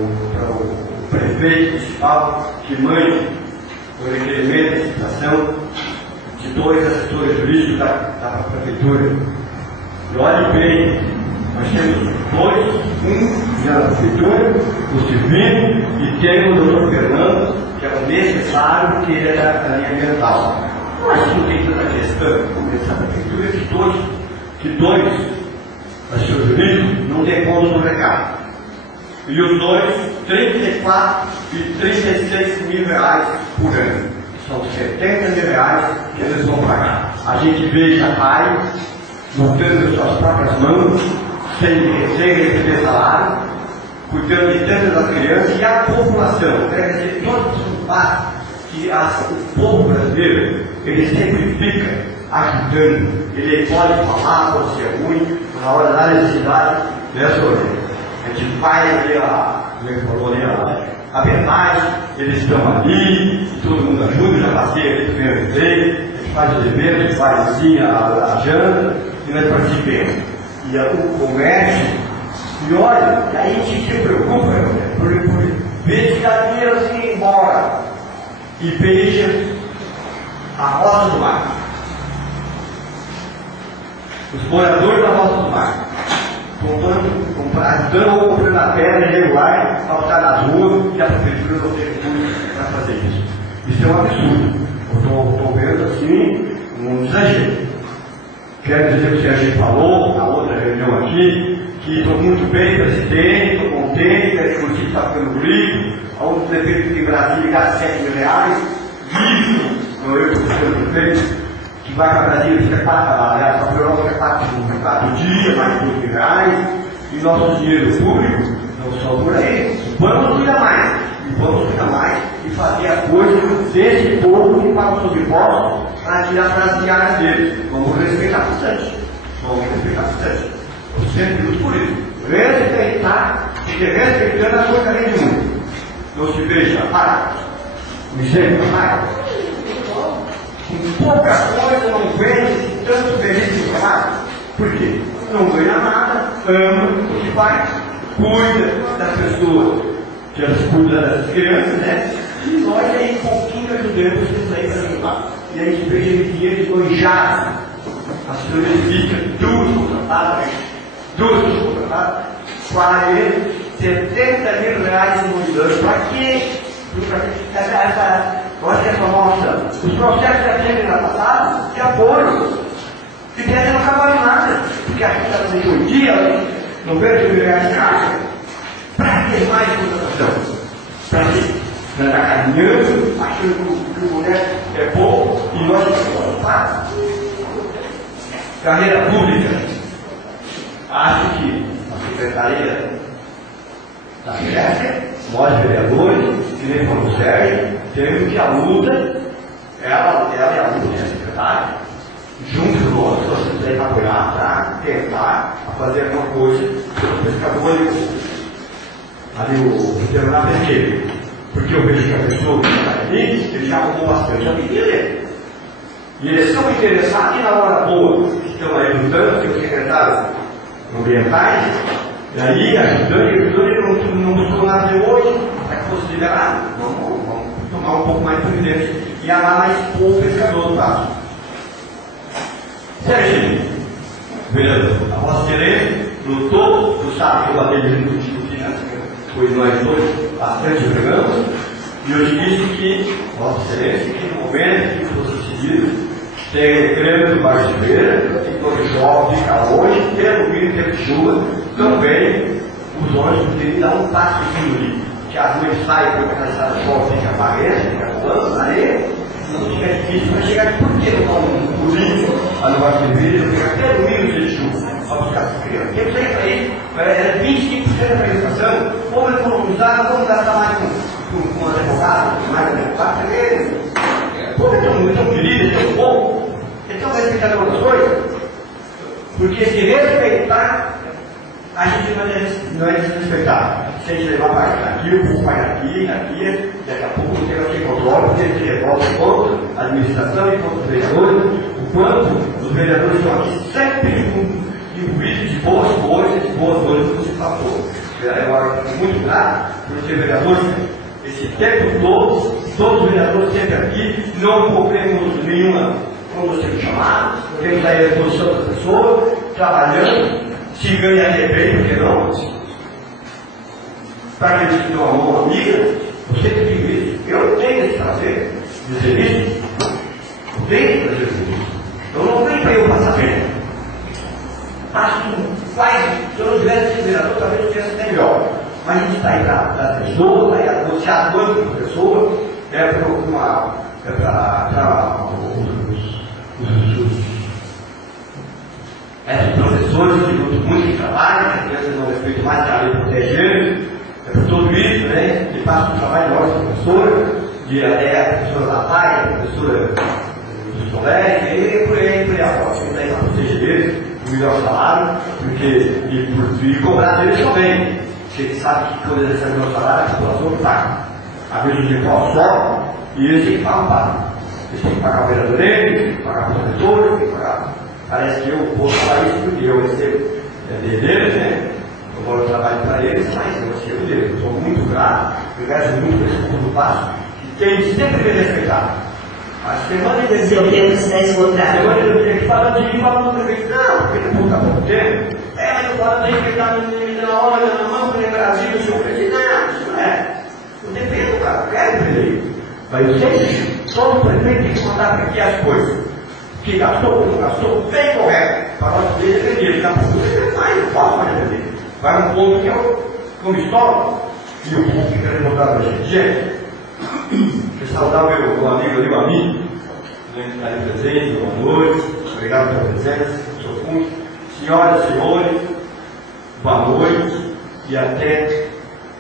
prefeito municipal que mande o requerimento de citação de 2 assessores jurídicos da prefeitura. E olhe bem, nós temos 2, um na prefeitura, o Silvino, e tem o doutor Fernando, que é o necessário, que ele é da linha ambiental. Eu acho que não tem tanta questão nessa prefeitura que dois assessores jurídicos não dêem conta do recado. E os dois, 34 e 36 mil reais por ano. São 70 mil reais que eles vão pagar. A gente veja pai, montando as suas próprias mãos, sem receber salário, cuidando de tantas crianças e a população. Quer dizer, todos os passos que o povo brasileiro, ele sempre fica agitando. Ele pode falar, pode ser ruim, na hora da necessidade, a gente faz ali a verdade, eles estão ali, todo mundo ajuda, já passei ali do primeiro emprego, a gente faz os eventos, faz assim a janta, e nós participamos. E o comércio, e olha, a gente se preocupa por ver cidadania assim ir embora. E veja a Roça do Mar. Os moradores da Roça do Mar ajudando ou comprando a pedra irregular para botar nas ruas e a prefeitura não tem recursos para fazer isso. Isso é um absurdo. Eu estou vendo assim um exagero. Quero dizer o que a gente falou na outra reunião aqui, que estou muito bem, presidente, estou contente, a discutir está ficando bonito, a outro prefeito de Brasília gasta 7 mil reais, vivo, não eu estou sendo prefeito, que vai para Brasília, fica 4 dias, mais 2 mil reais, e nosso dinheiro público não só por aí, vamos cuidar mais, e vamos cuidar mais, e fazer a coisa desse povo que paga os seus impostos para tirar para as diárias deles. Vamos respeitar bastante. Vamos respeitar o sucesso. Eu sempre luto por isso. Respeitar, porque respeitando a coisa rende muito. Não se veja amargo. Me sempre amargo. Com pouca coisa não vende tanto feliz no amargo. Por quê? Não ganha nada, ama o que faz, cuida das pessoas, que elas cuidam das crianças, né? E nós aí um pouquinho ajudamos isso aí para limpar. E a gente veja esse dinheiro esbanjado. As pessoas ficam duas contratadas, 40, 70 mil reais no ano. Para quê? Olha que essa nossa. Os processos já têm passado, já foram. Se vier, não acabaram nada. Porque a gente está fazendo um dia, não vejo mil reais de caixa. Para que mais contratação? Para quê? Para estar caminhando, achando que o mulher é bom e nós não fazemos. Carreira pública. Acho que a Secretaria da Chefe, nós vereadores, que nem como o Sérgio, temos que a luta, ela e a luta, a secretária, juntos nós, nós temos que apoiar para tentar fazer alguma coisa para os pescadores ali o terminar pesqueiro. Porque eu vejo que a pessoa que está ali, ele já arrumou bastante a vida dele. E eles são interessados e na hora boa, que estão aí lutando, que os secretários ambientais, e aí ajudando, ele não buscou nada de hoje, para que fosse liberado. Vamos tomar um pouco mais de providência e amar mais o pescador do passo. Serginho, vereador, a Vossa Excelência lutou, tu sabe que eu batei junto contigo, foi nós dois, bastante brigamos, e eu te disse que, Vossa Excelência, que no momento que fosse seguido, tem creme do Baixo de Beira, tem todo jovem, fica hoje, tempo mínimo, tempo de chuva, também os ônibus têm que dar um passozinho ali, que a rua sai para a estrada forte, tem que a barreira, tem que a planta, areia, não tiver difícil, vai chegar de por que não dá um pulinho a no Baixo de Beira, fica até no mínimo de chuva, para buscar as crianças. Porque isso aí era 25% da prestação, vamos economizar, vamos gastar mais com um advogado, mais um advogado, como é tão querido, tão bom, então vai respeitar outras coisas, porque se respeitar, a gente não é desrespeitar. Se a gente levar para aqui, o povo vai aqui, daqui a pouco você vai ter controle, porque ele revolta o quanto a administração e quanto os vereadores, o quanto os vereadores estão aqui sempre imbuídos de boas coisas que você passou. Eu acho muito grato por ser vereador esse tempo todo, todos os vereadores sempre aqui, não cobremos nenhuma, como você chamar, temos aí a exposição das pessoas, trabalhando, se ganha bem, porque não? Para aqueles que dão a mão amiga, você tem que ver isso. Eu não tenho esse prazer de dizer isso. Não tenho esse prazer de dizer isso. Eu não venho para eu passar bem. Faz, se eu não tivesse sido vereador, talvez eu tivesse até melhor. Mas a gente está aí para a pessoa, está aí você atuando com a pessoa, os professores que lutam muito em trabalho, as crianças não respeitam mais a lei protegendo, por tudo isso, né? Ele passa um trabalho nosso, professora, de até a professora da PAI, a professora dos colégios, e por aí afora. Ele está aí para proteger eles, o melhor salário, e cobrar deles também. Porque ele sabe que quando ele recebe o melhor salário, a população paga. Às vezes ele fala só, e eles têm que pagar um pago. Eles têm que pagar o vereador dele, têm que pagar o professor, têm que pagar. Parece que eu vou falar isso porque eu recebo deles, né? Eu vou trabalhar para eles, mas eu recebo deles. Eu sou muito grato, eu peço muito por esse povo do passo, que tem sempre me respeitar. A semana de seu tempo está esgotado. Semana de fala de mim, fala do prefeito, não, porque não está bom tempo. Mas eu falo de respeitar na hora, na mão, para o Brasil, o senhor presidente, não é? Eu defendo, cara, eu quero prefeito. Mas eu sempre, todo prefeito tem que mandar para aqui as coisas. Que gastou bem correto, para nós poder defender. Ele está por tudo, mas não posso mais defender. Vai um ponto que eu me estouro, e o povo fica revoltado para a gente. Gente, quero saudar o meu amigo ali, o amigo, que está aí presente, boa noite, obrigado pela presença, sou muito. Senhoras e senhores, boa noite e até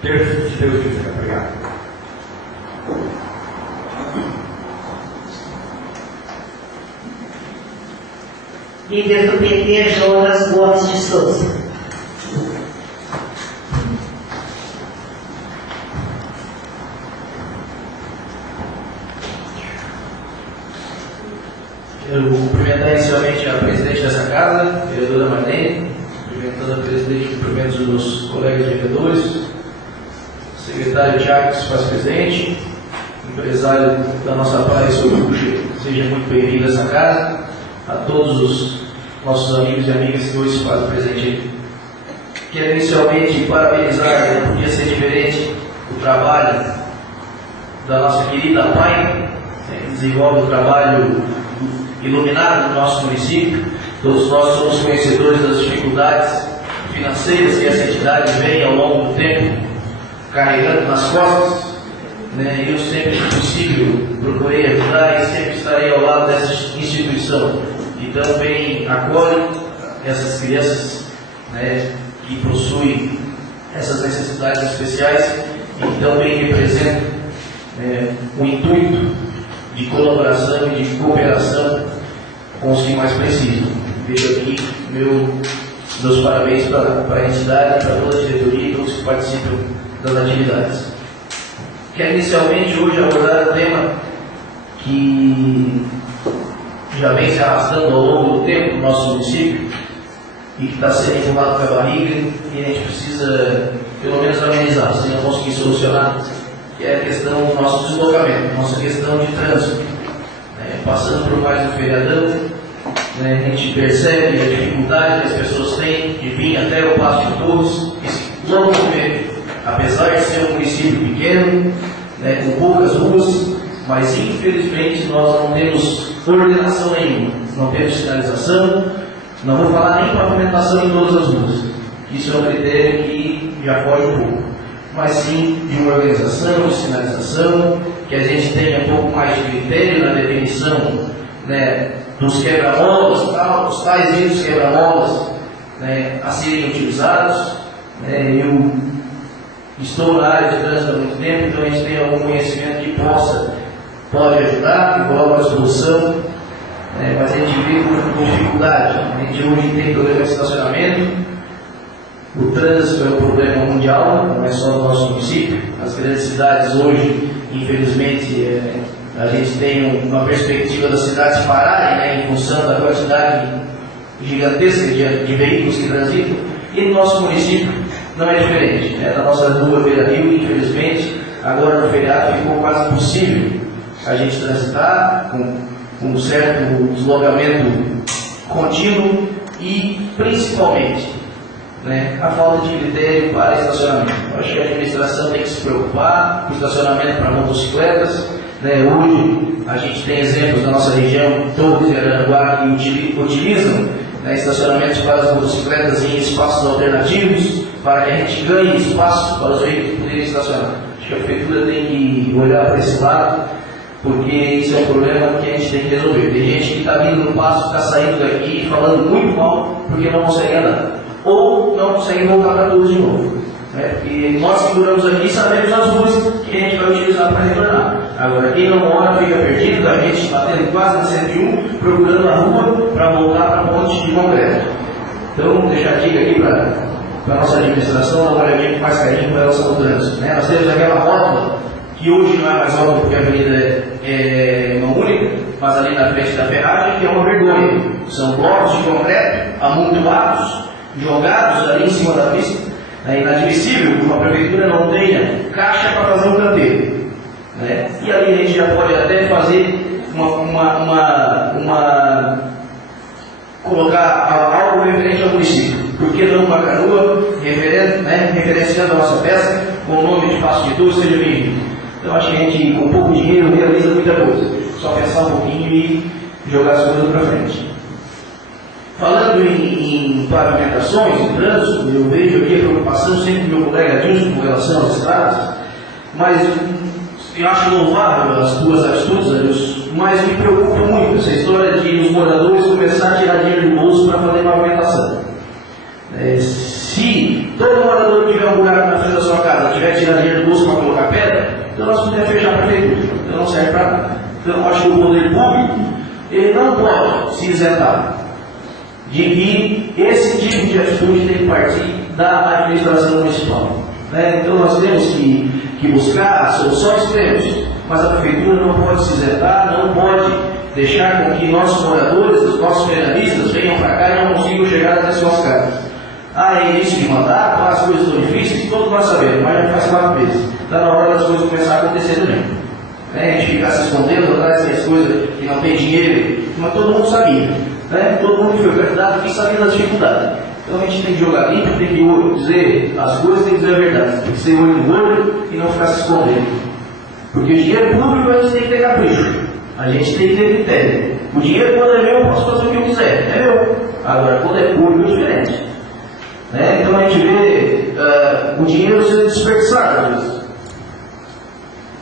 terça, se Deus quiser. Obrigado. Líder do PT, Jonas Gomes de Souza. Quero cumprimentar inicialmente a presidente dessa casa, a vereadora Marlene, cumprimentando a presidente, cumprimentos dos colegas vereadores, secretário Tiago, que se faz presente, empresário da nossa paz, seja muito bem-vindo a essa casa, a todos os nossos amigos e amigas que hoje se fazem presente aqui. Quero inicialmente parabenizar, não podia ser diferente, o trabalho da nossa querida PAI, que desenvolve um trabalho iluminado no nosso município. Todos nós somos conhecedores das dificuldades financeiras que essa entidade vem ao longo do tempo carregando nas costas. Eu sempre, que possível, procurei ajudar e sempre estarei ao lado dessa instituição que também acolhe essas crianças que possuem essas necessidades especiais e também representa o intuito de colaboração e de cooperação com os que mais precisam. Vejo aqui meus parabéns para a entidade, para toda a diretoria e todos que participam das atividades. Quero inicialmente hoje abordar um tema que já vem se arrastando ao longo do tempo no nosso município e que está sendo empurrado com a barriga e a gente precisa pelo menos amenizar, se não conseguir solucionar, que é a questão do nosso deslocamento, nossa questão de trânsito. Passando por mais um feriadão, a gente percebe a dificuldade que as pessoas têm de vir até o Passo de Torres e se locomover, apesar de ser um município pequeno, com poucas ruas, mas infelizmente nós não temos coordenação nenhuma, não temos sinalização, não vou falar nem pavimentação em todas as ruas, isso é um critério que já foge um pouco, mas sim de uma organização, de sinalização, que a gente tenha um pouco mais de critério na definição dos quebra-molas, os tais itens quebra-molas a serem utilizados. Eu estou na área de trânsito há muito tempo, então a gente tem algum conhecimento que pode ajudar, que coloca a solução, mas a gente vê com dificuldade. A gente hoje tem problema de estacionamento. O trânsito é um problema mundial, não é só do nosso município. As grandes cidades hoje, infelizmente, a gente tem uma perspectiva das cidades pararem em função da quantidade gigantesca de veículos que transitam. E no nosso município não é diferente. Na nossa rua Beira Rio, infelizmente, agora no feriado ficou quase impossível a gente transitar com um certo deslocamento contínuo e, principalmente, a falta de critério para estacionamento. Eu acho que a administração tem que se preocupar com o estacionamento para motocicletas. Hoje a gente tem exemplos na nossa região, Torres e Araranguá, que utilizam estacionamentos para as motocicletas em espaços alternativos, para que a gente ganhe espaço para os veículos poderem estacionar. Acho que a prefeitura tem que olhar para esse lado, porque isso é um problema que a gente tem que resolver. Tem gente que está vindo no passo, está saindo daqui falando muito mal porque não consegue andar, ou não consegue voltar para Torres de novo. Porque nós que moramos aqui sabemos as ruas que a gente vai utilizar para retornar. Agora, quem não mora fica perdido, a gente batendo quase na 101, procurando a rua para voltar para a ponte de concreto. Então, deixar a dica aqui para a nossa administração, dar uma olhadinha com mais carinho com relação ao trânsito. Nós temos aquela rótula, que hoje não é mais rótula porque a avenida é uma única, mas ali na frente da ferragem, que é uma vergonha. São blocos de concreto amontoados, jogados ali em cima da pista. É inadmissível que uma prefeitura não tenha caixa para fazer um canteiro. E ali a gente já pode até fazer colocar algo referente ao município. Por que não uma canoa referenciando a nossa pesca com o nome de Passo de Torres, seja bem-vindo. Então acho que a gente com pouco dinheiro realiza muita coisa. Só pensar um pouquinho e jogar as coisas para frente. Falando em pavimentações, em trânsito, eu vejo aqui a preocupação sempre do meu colega Dilson com relação às estradas, mas eu acho louvável as tuas atitudes, Adilson, mas me preocupa muito essa história de os moradores começarem a tirar dinheiro do bolso para fazer pavimentação. Se todo morador que tiver um buraco na frente da sua casa tiver que tirar dinheiro do bolso para colocar pedra, então nós podemos fechar a prefeitura, então não serve para nada. Então eu acho que o poder público ele não pode se isentar de que esse tipo de atitude tem que partir da administração municipal. Né? Então nós temos que buscar soluções, temos, mas a prefeitura não pode se isentar, não pode deixar com que nossos moradores, os nossos vereadores venham para cá e não consigam chegar até suas casas. É início de mandato, as coisas estão difíceis, todos nós sabemos, mas já faz 4 meses. Está na hora das coisas começar a acontecer também. A gente ficar se escondendo atrás das coisas que não tem dinheiro, mas todo mundo sabia. Né? Todo mundo que foi candidato aqui sabia das dificuldades. Então a gente tem que jogar limpo, tem que dizer as coisas, tem que dizer a verdade. Tem que ser olho no olho e não ficar se escondendo. Porque o dinheiro público a gente tem que ter capricho. A gente tem que ter critério. O dinheiro, quando é meu, eu posso fazer o que eu quiser. É meu. Agora, quando é público, é diferente. Né? Então a gente vê o dinheiro sendo desperdiçado às vezes.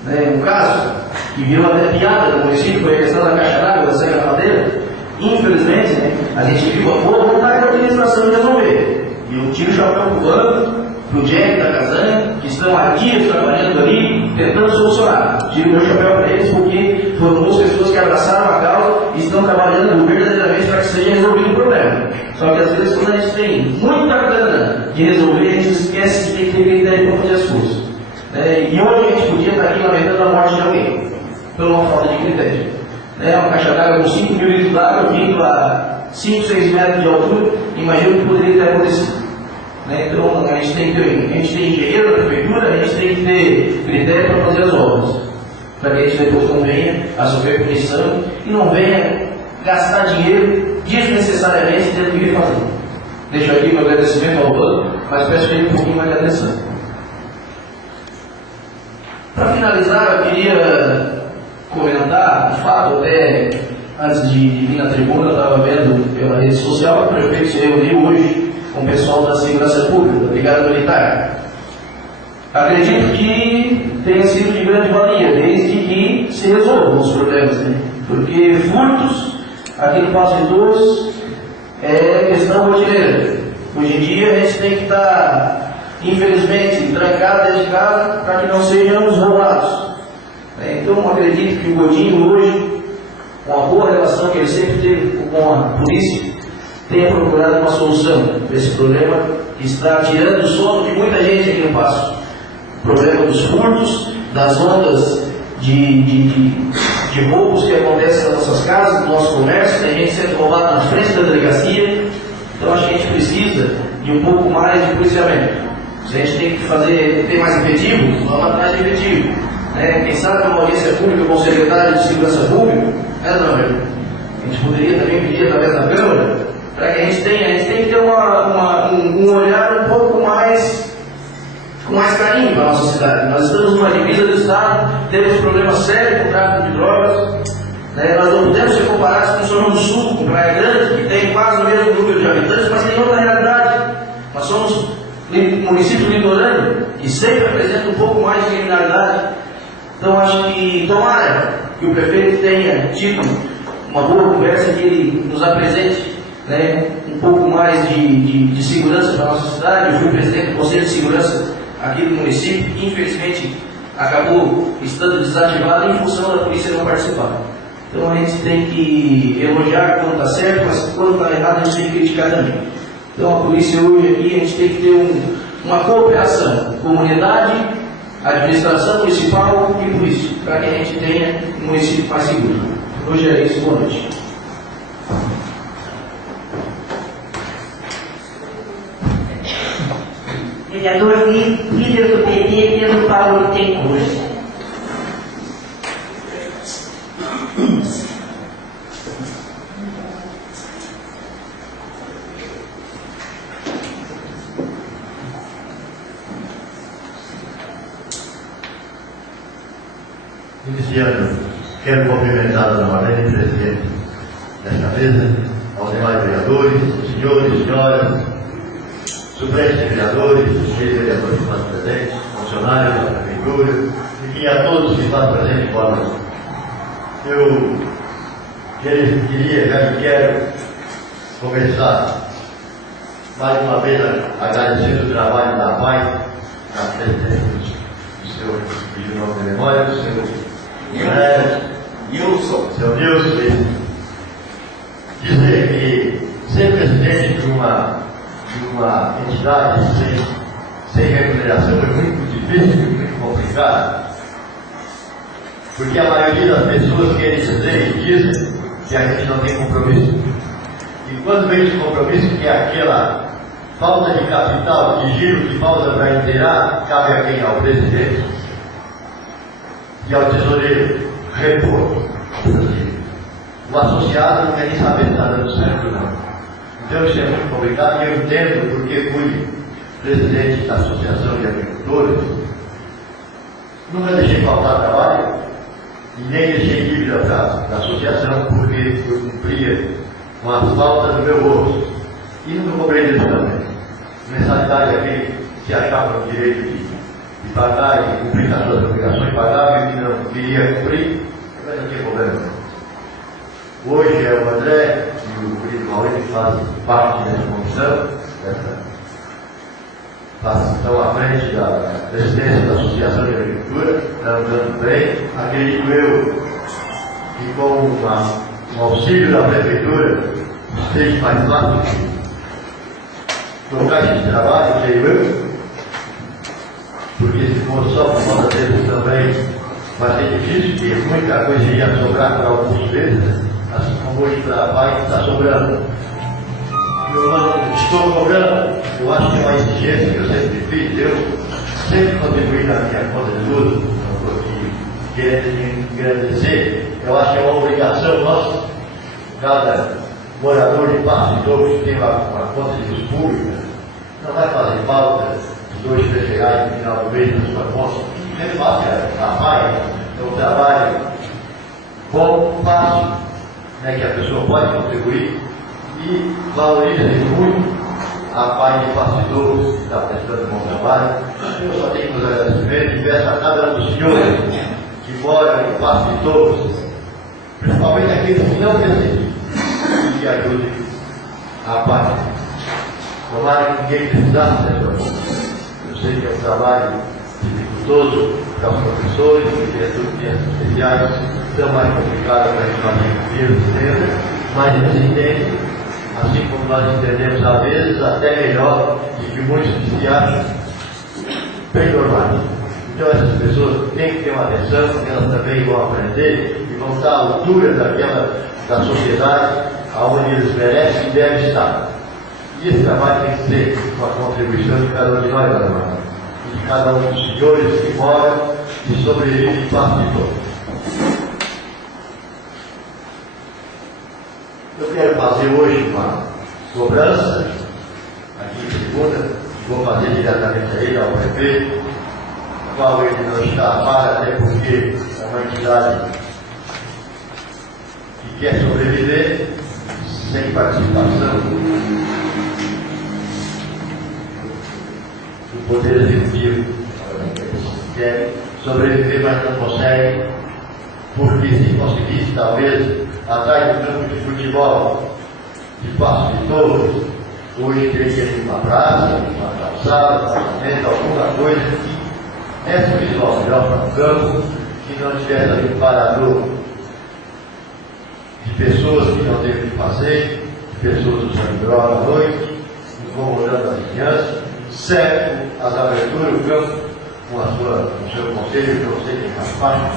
Né? Um caso que virou até piada no município foi a questão da caixa d'água, da Serra Madeira. Infelizmente, né, a gente viu a boa vontade da administração de resolver. E eu tiro o chapéu pro banco, pro Jack da Casanha, que estão há dias trabalhando ali, tentando solucionar. Tiro o meu chapéu para eles, porque foram duas pessoas que abraçaram a causa e estão trabalhando verdadeiramente para que seja resolvido o problema. Só que às vezes, quando a gente tem muita grana de resolver, a gente esquece que tem que ter critério para fazer as coisas. E hoje a gente podia estar aqui lamentando a morte de alguém, por uma falta de critério. Uma caixa d'água com 5 mil litros d'água vindo a 5, 6 metros de altura, imagino que poderia ter acontecido. Então a gente tem que ter engenheiro da prefeitura, a gente tem que ter critério para fazer as obras, para que a gente depois não venha a sofrer punição e não venha gastar dinheiro desnecessariamente tendo que ir fazer. Deixo aqui meu agradecimento ao banco, mas peço a ele um pouquinho mais de atenção. Para finalizar, eu queria comentar, de fato, até antes de vir na tribuna, eu estava vendo pela rede social que o prefeito se reuniu hoje com o pessoal da Segurança Pública, da Brigada Militar. Acredito que tenha sido de grande valia, desde que se resolvam os problemas, né? Porque furtos aqui no Passo de Torres é questão rotineira. Hoje em dia a gente tem que estar, infelizmente, trancado dentro de casa para que não sejamos roubados. Então acredito que o Godinho hoje, com a boa relação que ele sempre teve com a polícia, tenha procurado uma solução para esse problema que está tirando o sono de muita gente aqui no Passo. O problema dos furtos, das ondas de roubos que acontecem nas nossas casas, no nosso comércio, tem gente sendo roubada na frente da delegacia. Então acho que a gente precisa de um pouco mais de policiamento. Se a gente tem que ter mais efetivo, vamos atrás de efetivo. Quem sabe uma audiência pública com o secretário de Segurança Pública, a gente poderia também pedir através da Câmara, para que a gente tem que ter um olhar um pouco mais, com mais carinho para a nossa cidade. Nós estamos numa divisa do Estado, temos problemas sérios com o tráfico de drogas, nós não podemos ser comparados com o São João do Sul, com Praia Grande, que tem quase o mesmo número de habitantes, mas tem outra realidade. Nós somos município litorâneo, que sempre apresenta um pouco mais de criminalidade. Então acho que tomara que o prefeito tenha tido uma boa conversa, que ele nos apresente um pouco mais de segurança para a nossa cidade. Eu fui presidente do Conselho de Segurança aqui do município, que infelizmente acabou estando desativado em função da polícia não participar. Então a gente tem que elogiar quando está certo, mas quando está errado a gente tem que criticar também. Então a polícia hoje aqui, a gente tem que ter uma cooperação, comunidade, administração municipal e polícia, para que a gente tenha um município mais seguro. Hoje é isso, boa noite. Vereador líder do PT, Pedro Paulo Bittencourt. Iniciando, quero cumprimentar a Dona Marlene, presidente desta mesa, aos demais vereadores, senhores, senhoras, suplentes vereadores, ex-vereadores que estão presentes, funcionários da Prefeitura, e a todos que estão presentes, boa noite. Eu quero começar mais uma vez agradecendo o trabalho da PAI, na presidência do senhor, pediu o nome de memória, do senhor Nilson, seu Nilson, dizer que sempre uma entidade sem remuneração é muito difícil, muito complicado, porque a maioria das pessoas querem dizer e dizem que a gente não tem compromisso. E quando vem esse compromisso, que é aquela falta de capital, de giro que falta para inteirar, cabe a quem? Ao presidente e ao tesoureiro repor. O associado não quer nem saber se está dando certo ou não. Então isso é muito complicado e eu entendo porque fui presidente da Associação de Agricultores. Nunca deixei faltar trabalho e nem deixei dívida da associação porque eu cumpria com a falta do meu bolso. E nunca cobrei disso também. Mensalidade aquele que achava o direito de pagar e cumprir as suas obrigações, pagava e que não queria cumprir, mas não tinha problema. Hoje é o André e o querido Maurício que fazem parte dessa comissão, estão à frente da presidência da Associação de Agricultura, estão andando bem. Acredito eu que com um auxílio da Prefeitura seja mais fácil trocar esse trabalho, creio eu, porque se for só por conta deles também vai ser difícil, porque muita coisa ia sobrar para alguns deles, assim como hoje para a PAI está sobrando. Eu não estou cobrando, eu acho que é uma exigência que eu sempre fiz, eu sempre contribuí na minha conta de luz, não estou aqui querendo engrandecer, eu acho que é uma obrigação nossa, cada morador de Passo de Torres que tem uma conta de luz pública, não vai fazer falta os 2, 3 reais no final do mês na sua conta. É fácil, a PAI é um trabalho bom, fácil, né, que a pessoa pode contribuir e valoriza muito a PAI de Passo de Torres, que está prestando um bom trabalho. Eu só tenho que nos agradecer e peço a cada um dos senhores que moram em Passo de Torres, principalmente aqueles que não precisam, que ajudem a PAI. Tomara que ninguém precisasse dessa ajuda. Eu sei que é um trabalho dificultoso para os professores, porque as crianças especiais são mais complicadas para a gente fazer dinheiro, mas eles entendem, assim como nós entendemos às vezes, até melhor do que muitos que se acham bem normais. Então essas pessoas têm que ter uma atenção, porque elas também vão aprender e vão estar à altura da sociedade aonde eles merecem e devem estar. E esse trabalho tem que ser com a contribuição de cada um de nós, Dona e de cada um dos senhores que moram e sobrevivem em Passo de Torres. Eu quero fazer hoje uma cobrança, aqui em segunda, vou fazer diretamente a ele, ao prefeito, no qual ele não está a par, até porque é uma entidade que quer sobreviver sem participação do Poder Executivo. Querem sobreviver, mas não conseguem, porque se conseguisse, talvez, atrás do campo de futebol de Passo de Torres, hoje teria uma praça, uma calçada, um apartamento, alguma coisa que desse visual melhor para o campo, que não tivesse ali um parador de pessoas que não têm o que fazer, de pessoas usando droga à noite, incomodando a vizinhança, certo as aberturas, o campo com o seu conselho, que você tem faz parte,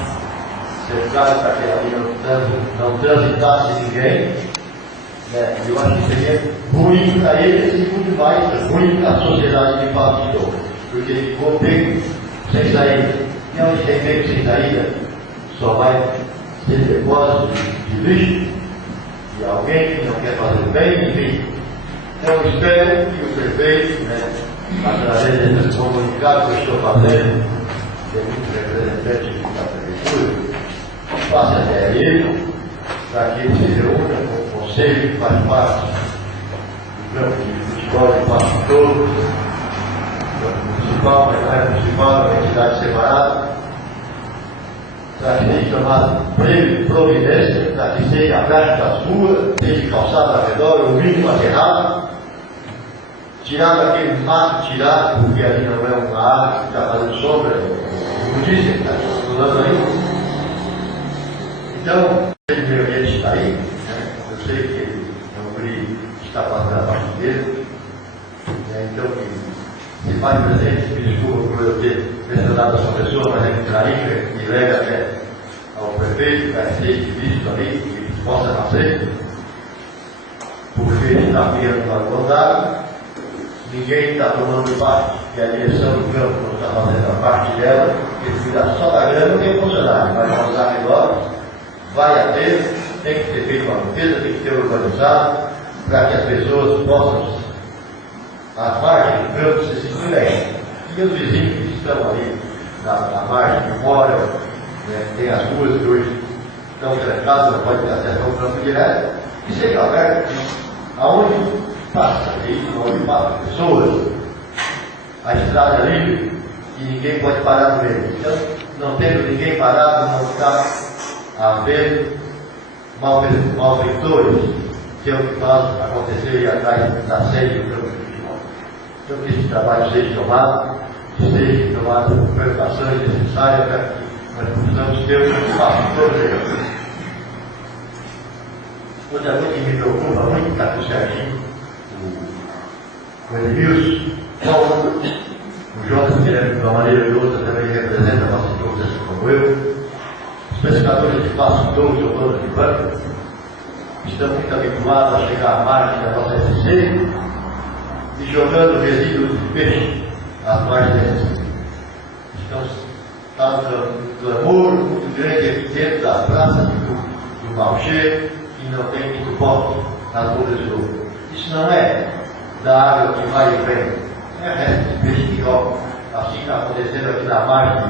cercado para que ali não transitasse ninguém. Eu acho que seria ruim para eles e muito mais ruim para a sociedade de Passo de Torres, porque ele ficou beco sem saída. E onde tem beco sem saída, só vai ser depósito de lixo e alguém que não quer fazer bem, enfim. Então eu espero que o prefeito, através desse comunicado que eu estou fazendo, tem muitos representantes da prefeitura, passe até ele, para que ele se reúna com o conselho que faz parte do campo de futebol de Passo de Torres, campo municipal, mas não é municipal, é uma entidade separada, para que seja tomado providência, para que seja aberto das ruas, seja calçado ao redor, o mínimo aterrado, tirado aquele mato, tirado, porque ali não é uma árvore que está fazendo sombra, como disse, está pulando aí. Então, ele está aí, eu sei que ele está fazendo a parte dele, pai presente, me desculpa por eu ter mencionado a sua pessoa, mas é que clarifica e leva até ao prefeito, para ser visto ali, que possa fazer, porque ele está vendo para o condado, ninguém está tomando parte, e a direção do campo não está fazendo a parte dela, ele cuida só da grama, não tem funcionário, mas vai usar melhor, vai a ter, tem que ter feito uma limpeza, tem que ter organizado, para que as pessoas possam, as margens do campo, se sentir bem. E os vizinhos que estão ali na margem que moram, né, tem as ruas que hoje estão trancadas, não pode ter acesso ao campo direto, que seja aberto, aonde passa veículo, onde passam pessoas, a estrada é livre e ninguém pode parar no meio. Então, não tendo ninguém parado, não está havendo malfeitores, que é o que faz acontecer atrás da sede do campo de futebol. Então, que esse trabalho seja tomado, seja tomado preocupações necessárias para que nós possamos ter um espaço todo. Outra coisa que me preocupa muito, está com o Serginho, o Edmilson, o Jota, que de uma maneira ou outra também representa a nossa todos, assim como eu. Os pescadores de espaço todos, ou todos de banco, estão muito habituados a chegar à margem da nossa SC e jogando resíduos de peixe às margens da SC. Então, está um clamor muito grande aqui dentro da praça do Malcher e não tem muito foco nas bocas de ouro. Isso não é da água que vai e vem, é resto de peixe que joga. Assim está acontecendo aqui na margem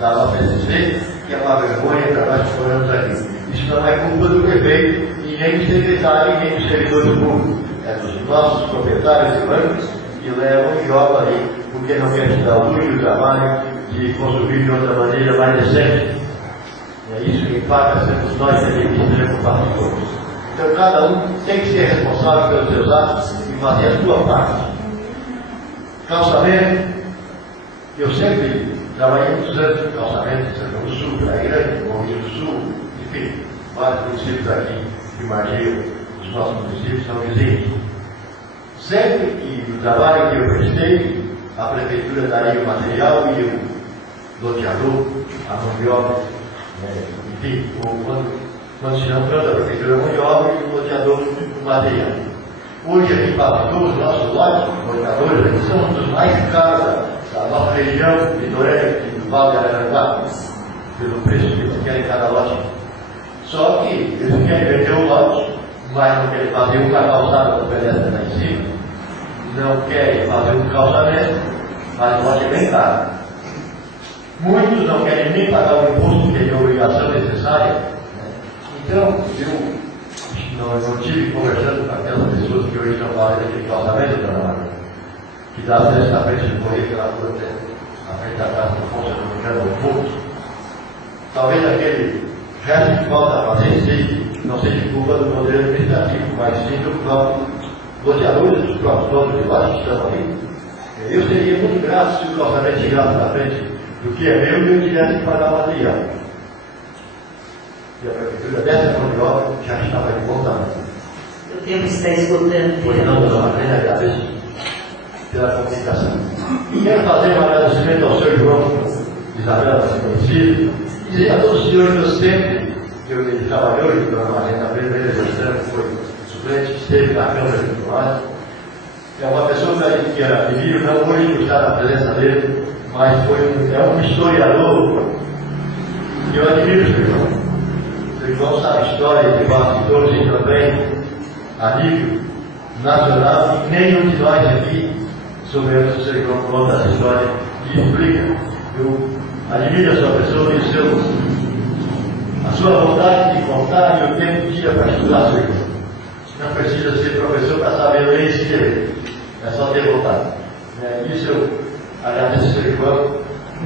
da nossa SC, que é uma vergonha para nós que moramos aqui. Isso não é culpa do prefeito e nem do secretário e nem do servidor do público. É dos nossos proprietários de bancos que levam e jogam ali, porque não querem se dar o luxo e o trabalho de consumir de outra maneira mais decente. É isso que impacta sempre nós que temos participantes. Então cada um tem que ser responsável pelos seus atos e fazer a sua parte. Calçamento, eu sempre trabalhei muitos anos com calçamento em São João do Sul, Praia Grande, Bom Rio do Sul, enfim, vários municípios aqui de Margil, os nossos municípios são vizinhos. Sempre que no trabalho que eu prestei, a prefeitura daria o material e o loteador, a mão de obra, enfim, quando se não canta, a prefeitura mão de obra e o loteador o material. Hoje a gente fala que os nossos lotes, loteadores, aqui são um dos mais caros da nossa região, litorânea e do Vale de Araranguá, pelo preço que eles querem cada lote. Só que eles querem vender o lote, mas não querem fazer um calçado para o pedestre lá em cima, não querem fazer um calçamento, mas o lote é bem caro. Muitos não querem nem pagar o imposto, que é de obrigação necessária. Então, eu não tive conversando com aquelas pessoas que hoje estão falando daquele calçamento, que dá acesso na frente de correr pela rua até a frente da casa do Fonte, se não me engano, um pouco. Talvez aquele resto que falta a fazer não seja culpa do poder administrativo, mas sim do próprio loteador e dos próprios donos de baixo que estão ali. Eu seria muito grato se o calçamento chegasse na frente do que é meu e eu tivesse que pagar o material. E a prefeitura dessa mão de obra já estava de bom tamanho. O tempo está esgotando. Pois não, dona Marlene, agradeço pela comunicação. Quero fazer um agradecimento ao Sr. João Isabela, conhecido, e dizer a todos os senhores que eu sempre, que ele trabalhou, e dona Marlene também, foi suplente, esteve na Câmara de Diplomatas. É uma pessoa que eu admiro, não hoje por estar na presença dele, mas é um historiador que eu admiro, Sr. João. O João sabe história de bastidores e também a nível nacional, e nenhum de nós aqui soubemos o Sr. João conta essa história que explica. Eu admiro a sua pessoa e a sua vontade de contar e o tempo que tira para estudar, Sr. João. Não precisa ser professor para saber ler e escrever, é só ter vontade. Isso eu agradeço ao Sr. João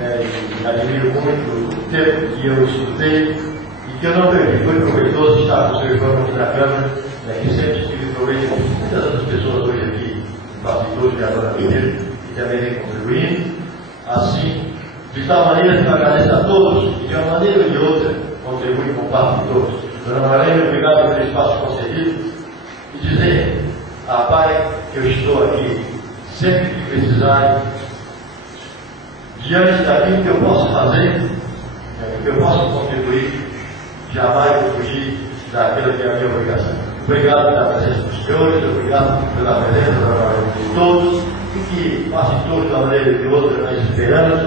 e admiro muito o tempo que eu estudei. E que eu não perdi, foi proveitoso estar com o Sr. João aqui na Câmara, que sempre tive proveito com muitas outras pessoas hoje aqui, bastidores de agora primeiro, que também vem contribuindo. Assim, de tal maneira que eu agradeço a todos, e de uma maneira ou de outra, contribuem com o papo de todos. Dona Marlene, obrigado pelo espaço concedido, e dizer à Pai que eu estou aqui, sempre que precisarem, Diante daquilo que eu posso fazer, que eu posso contribuir, jamais vou fugir daquilo que é a minha obrigação. Obrigado pela presença dos senhores, obrigado pela presença de todos, e que façam todos da maneira que outra nós esperamos,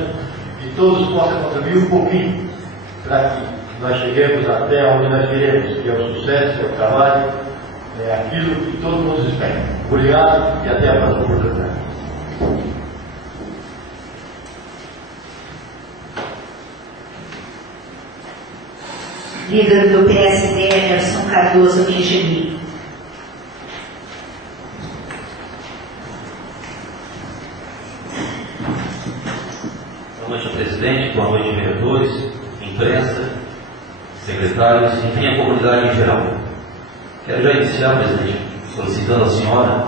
que todos possam contribuir um pouquinho para que nós cheguemos até onde nós queremos, que é o sucesso, é o trabalho, é aquilo que todo mundo espera. Obrigado e até a próxima oportunidade. Líder do PSD, Emerson Cardoso Benjamin. Boa noite, presidente. Boa noite, vereadores, imprensa, secretários, enfim, a comunidade em geral. Quero já iniciar, presidente, solicitando à senhora,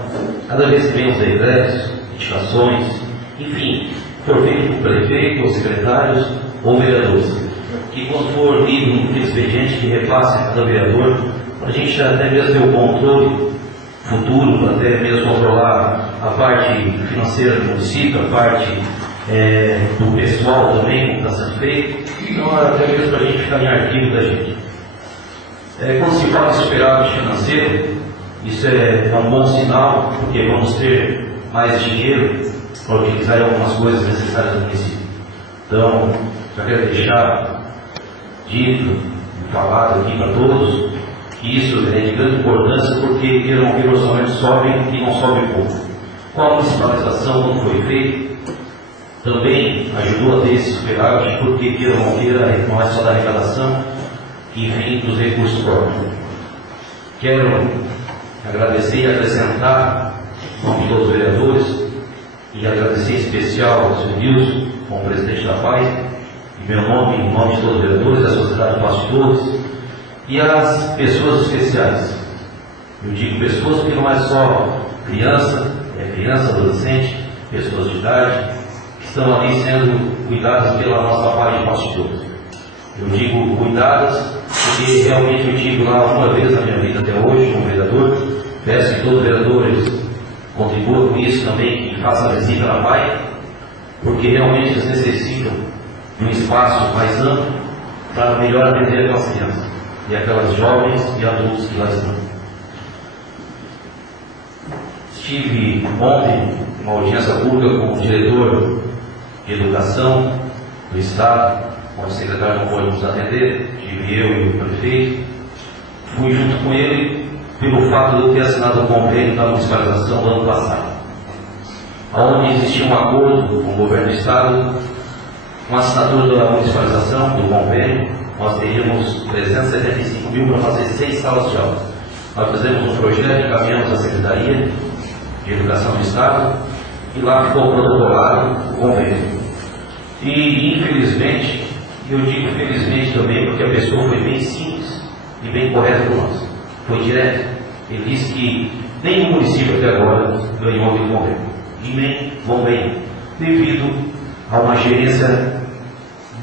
cada vez que vem os decretos, indicações, enfim, for feito por prefeito, ou secretários, ou vereadores, que quando for lido um expediente que repasse a cada vereador, para a gente até mesmo ter o controle futuro, até mesmo controlar a parte financeira do município, a parte do pessoal também, como está sendo feito, então até mesmo para a gente ficar em arquivo da gente. Quando se fala de superávit financeiro, isso é um bom sinal, porque vamos ter mais dinheiro para utilizar algumas coisas necessárias do município. Então, já quero deixar dito, falado aqui para todos, que isso é de grande importância, porque queiram que o orçamento sobe e não sobe pouco. Com a municipalização, quando foi feito, também ajudou a ter esse superávit, porque queiram ou queira, não é só da arrecadação, enfim, dos recursos próprios. Quero agradecer e acrescentar, em nome de todos os vereadores, e agradecer em especial ao Sr. Nilson, como presidente da PAI, em meu nome, em nome de todos os vereadores, da sociedade Passo de Torres, e as pessoas especiais. Eu digo pessoas porque não é só criança, é criança, adolescente, pessoas de idade, que estão ali sendo cuidadas pela nossa PAI de Passo de Torres. Eu digo cuidadas porque realmente eu tive lá uma vez na minha vida até hoje, como vereador. Peço que todos os vereadores contribuam com isso também, que façam a visita na PAI, porque realmente eles necessitam de um espaço mais amplo para melhor atender aquelas crianças e aquelas jovens e adultos que lá estão. Estive ontem em uma audiência pública com o diretor de Educação do Estado, onde o secretário não pôde nos atender, estive eu e o prefeito. Fui junto com ele pelo fato de eu ter assinado o convênio da municipalização do ano passado, onde existia um acordo com o governo do Estado, com a assinatura da municipalização do convênio. Nós teríamos 375 mil para fazer 6 salas de aula. Nós fizemos um projeto, encaminhamos à Secretaria de Educação do Estado, e lá ficou protocolado o convênio. E infelizmente, eu digo felizmente também porque a pessoa foi bem simples e bem correta com nós. Foi direto. Ele disse que nem o município até agora ganhou aquele convênio. E nem vão ganhar. Devido a uma gerência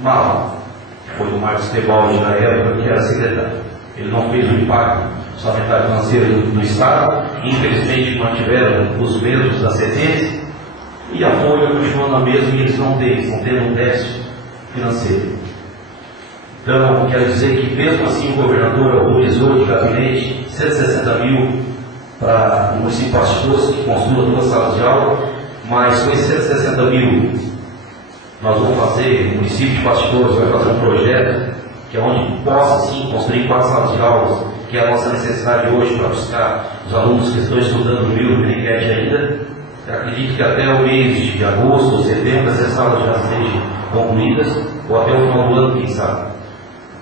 mal, que foi do Marcos Tebaldi na época, que era secretário. Ele não fez o impacto orçamentário financeiro do Estado. Infelizmente mantiveram os mesmos da CETES e a folha continuou na mesma e eles não têm um déficit financeiro. Então, quero dizer que mesmo assim o governador autorizou de gabinete 160 mil para o município de Passo de Torres, que construa 2 salas de aula, mas com esses 160 mil nós vamos fazer, o município de Passo de Torres vai fazer um projeto que é onde possa sim construir 4 salas de aulas, que é a nossa necessidade hoje para buscar os alunos que estão estudando no Milgrom ainda. Eu acredito que até o mês de agosto ou setembro essas salas já sejam concluídas, ou até o final do ano, quem sabe.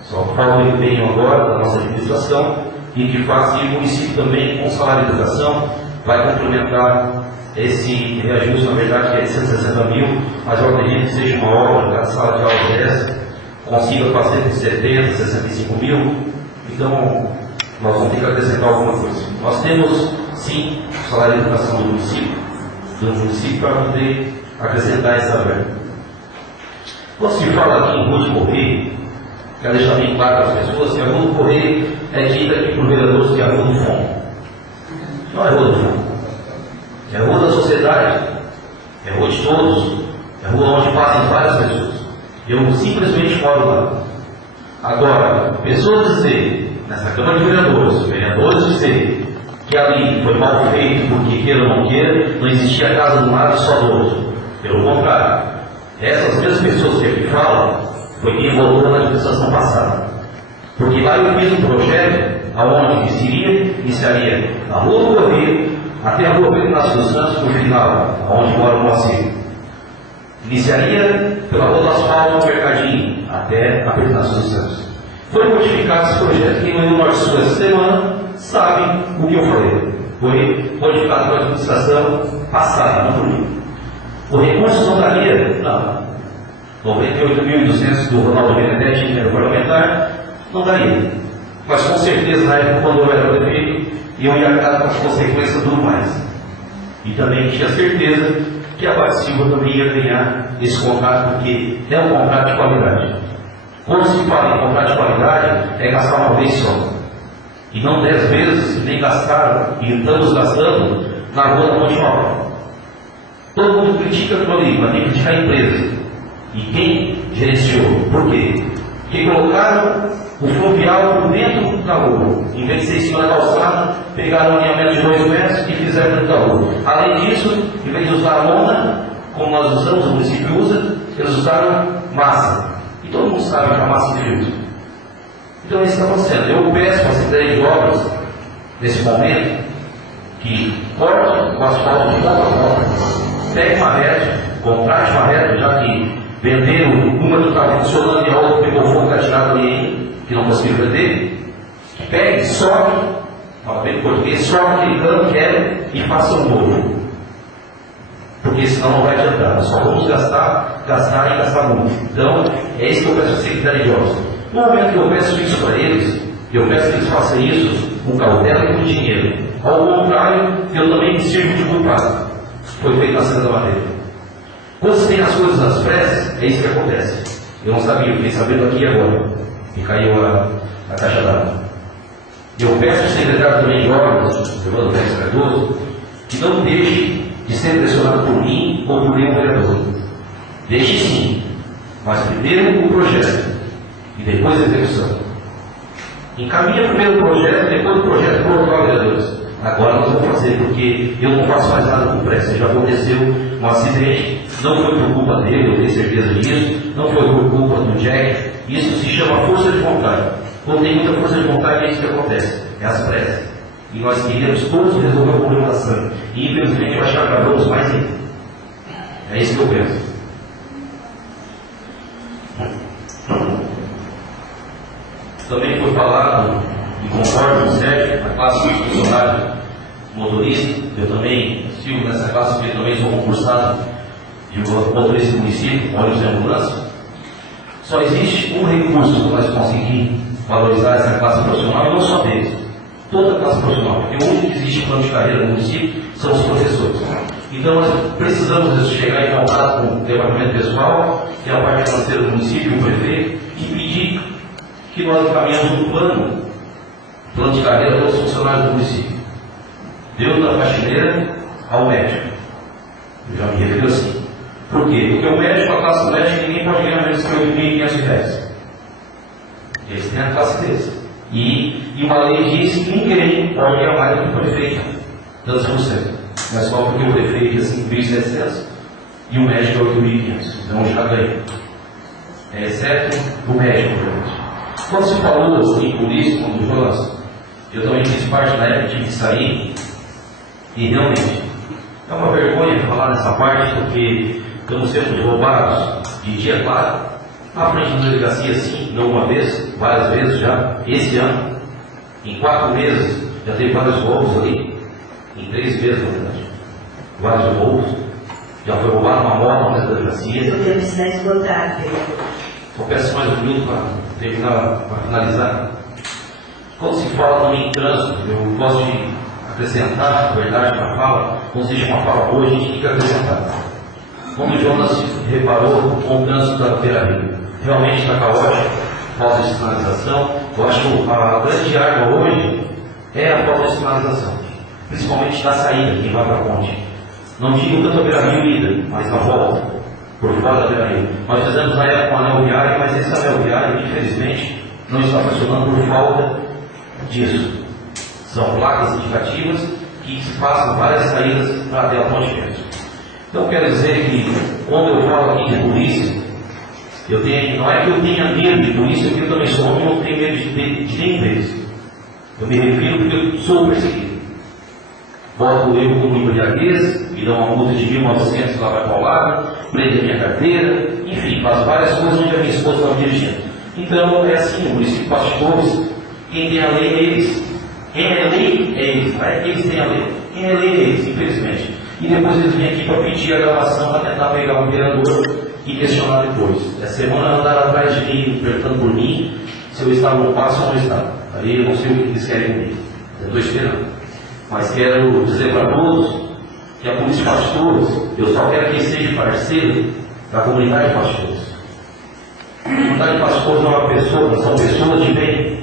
Só falta o empenho agora da nossa administração e que faça, e o município também, com o salário de educação, vai complementar esse reajuste, na verdade, que é de 160 mil, mas eu acredito que seja uma obra, cada sala de aula dessa consiga fazer de 70, 65 mil, então nós vamos ter que acrescentar alguma coisa. Nós temos, sim, o salário de educação do município para poder acrescentar essa verba. Quando se fala aqui em rua de correio, quero deixar bem claro para as pessoas que a rua do correio é dita aqui por vereadores que é a rua do fundo. Não é rua do fundo. É rua da sociedade. É rua de todos. É a rua onde passam várias pessoas. Eu simplesmente moro lá. Agora, pessoas dizerem, nessa Câmara de vereadores dizerem que ali foi mal feito porque queira ou não queira, não existia casa do lado e só do outro. Pelo contrário, essas mesmas pessoas que aqui falam, foi quem votou na administração passada. Porque lá eu fiz um projeto onde iniciaria a Rua do Correio até a Rua Pedro Inácio dos Santos, no final, onde mora o Moacir. Iniciaria pela Rua do Asfalto do Mercadinho, até a Pedro Inácio dos Santos. Foi modificado esse projeto. Quem veio no Norte Sul essa semana sabe o que eu falei. Foi modificado pela administração passada, não por mim. O recurso não daria? Não. 98.200 do Ronaldo Benedetti, dinheiro parlamentar, não daria. Mas com certeza, na época, quando eu era prefeito, eu ia arcar com as consequências do mais. E também tinha certeza que a Bate Silva também ia ganhar esse contrato, porque é um contrato de qualidade. Quando se fala em contrato de qualidade, é gastar uma vez só. E não 10 vezes, nem gastaram, e estamos gastando na Rua da Monte Maurício. Todo mundo critica aquilo ali, mas tem que criticar a empresa. E quem gerenciou? Por quê? Porque colocaram o fluvial por dentro da rua. Em vez de ser em cima da calçada, pegaram um alinhamento de 2 metros e fizeram dentro da rua. Além disso, em vez de usar a lona, como nós usamos, o município usa, eles usaram massa. E todo mundo sabe que a massa de uso. Então isso está acontecendo. Eu peço para a Secretaria de Obras, nesse momento, que corte o asfalto de volta a volta, pegue uma rede, contrate uma rede, já que venderam uma que estava funcionando e a outra pegou fogo, está tirado ali, que não conseguiu vender. Pegue, sobe, fala bem em português, sobe aquele cano, quebra e faça um novo. Porque senão não vai adiantar. Nós só vamos gastar e gastar muito. Então, é isso que eu peço à Secretaria de Obras. No momento que eu peço isso para eles, eu peço que eles façam isso com cautela e com dinheiro. Ao contrário, eu também me sirvo de culpado. Foi feito na Santa Madeira. Quando se tem as coisas às pressas, é isso que acontece. Eu não sabia, fiquei sabendo aqui agora. E caiu a caixa d'água. Eu peço ao secretário também de Obras, Evandro Pérez Cardoso, que não deixe de ser pressionado por mim ou por nenhum vereador. Deixe sim, mas primeiro o projeto e depois a execução. Encaminha primeiro o projeto e depois o projeto para os vereadores. Agora nós vamos fazer, porque eu não faço mais nada com pressa. Já aconteceu um acidente, não foi por culpa dele, eu tenho certeza disso, não foi por culpa do Jack. Isso se chama força de vontade. Quando tem muita força de vontade, é isso que acontece, é as pressas. E nós queríamos todos resolver o problema da sangue. E infelizmente nós acabamos mais ainda. É isso que eu penso. Também foi falado, e concordo com o Sérgio, na classe de funcionário motorista. Eu também sigo nessa classe, porque também sou concursado de motorista do município, ônibus de ambulância. Só existe um recurso para nós conseguir valorizar essa classe profissional, e não só deles. Toda a classe profissional, porque o único que existe plano de carreira no município são os professores. Então nós precisamos chegar em contato com o departamento pessoal, que é a parte financeira do município, o prefeito, e pedir que nós encaminhamos um plano de carreira dos funcionários do município. Desde da faxineira ao médico. Eu já me refiro assim. Por quê? Porque o médico, a classe médica, ninguém pode ganhar menos que R$8.500. Eles têm a classe deles. E uma lei diz que ninguém pode ganhar mais do que o prefeito, tantos por cento. Mas só porque o prefeito é 5.700 e o médico é 8.500. Então já ganha. Exceto o médico, obviamente. Quando se falou em polícia, quando o Jonas, eu também fiz parte da época, tive que sair. E realmente, é uma vergonha falar nessa parte, porque estamos sendo roubados de dia claro. À frente da delegacia, sim, não uma vez, várias vezes já, esse ano. Em 4 meses, já teve vários roubos ali. Em 3 meses, na verdade. Vários roubos. Já foi roubado uma moto na delegacia. Eu devo estar esgotado. Só peço mais um minuto para terminar, para finalizar. Quando se fala também em trânsito, eu gosto de acrescentar, na verdade, na fala. Quando se diz uma fala boa, a gente tem que acrescentar. Quando o Jonas reparou com o trânsito da Beira-Rio, realmente está caótico, falta de sinalização. Eu acho que a grande arma hoje é a falta de sinalização, principalmente da saída, quem vai para a ponte. Não digo tanto a Beira-Rio ida, mas na volta. por fora da beira-rio. Nós fizemos na época um anel viário, mas esse anel viário, infelizmente, não está funcionando por falta disso. São placas indicativas que passam várias saídas para até a Ponte Verde. Então, quero dizer que, quando eu falo aqui de polícia, não é que eu tenha medo de polícia, porque eu também sou homem e não tenho medo de nenhum deles. Eu me refiro porque eu sou perseguido. Boto eu como embriaguez, me dão uma multa de 1.900 lá para Paulada, prende a minha carteira, enfim, faz várias coisas onde a minha esposa estava dirigindo. Então, é assim, o município de Passo de Torres, quem tem a lei é eles. Quem é a lei é eles, não é que eles têm a lei. Quem é a lei é eles, infelizmente. E depois eles vêm aqui para pedir a gravação para tentar pegar um vereador e questionar depois. Essa semana andaram atrás de mim, perguntando por mim, se eu estava no passo ou não estava. Aí eu não sei o que eles querem comigo. Eu estou esperando. Mas quero dizer para todos que a Polícia de Passo de Torres, eu só quero que seja parceiro da comunidade de Passo de Torres. A comunidade de Passo de Torres é uma pessoa, são pessoas de bem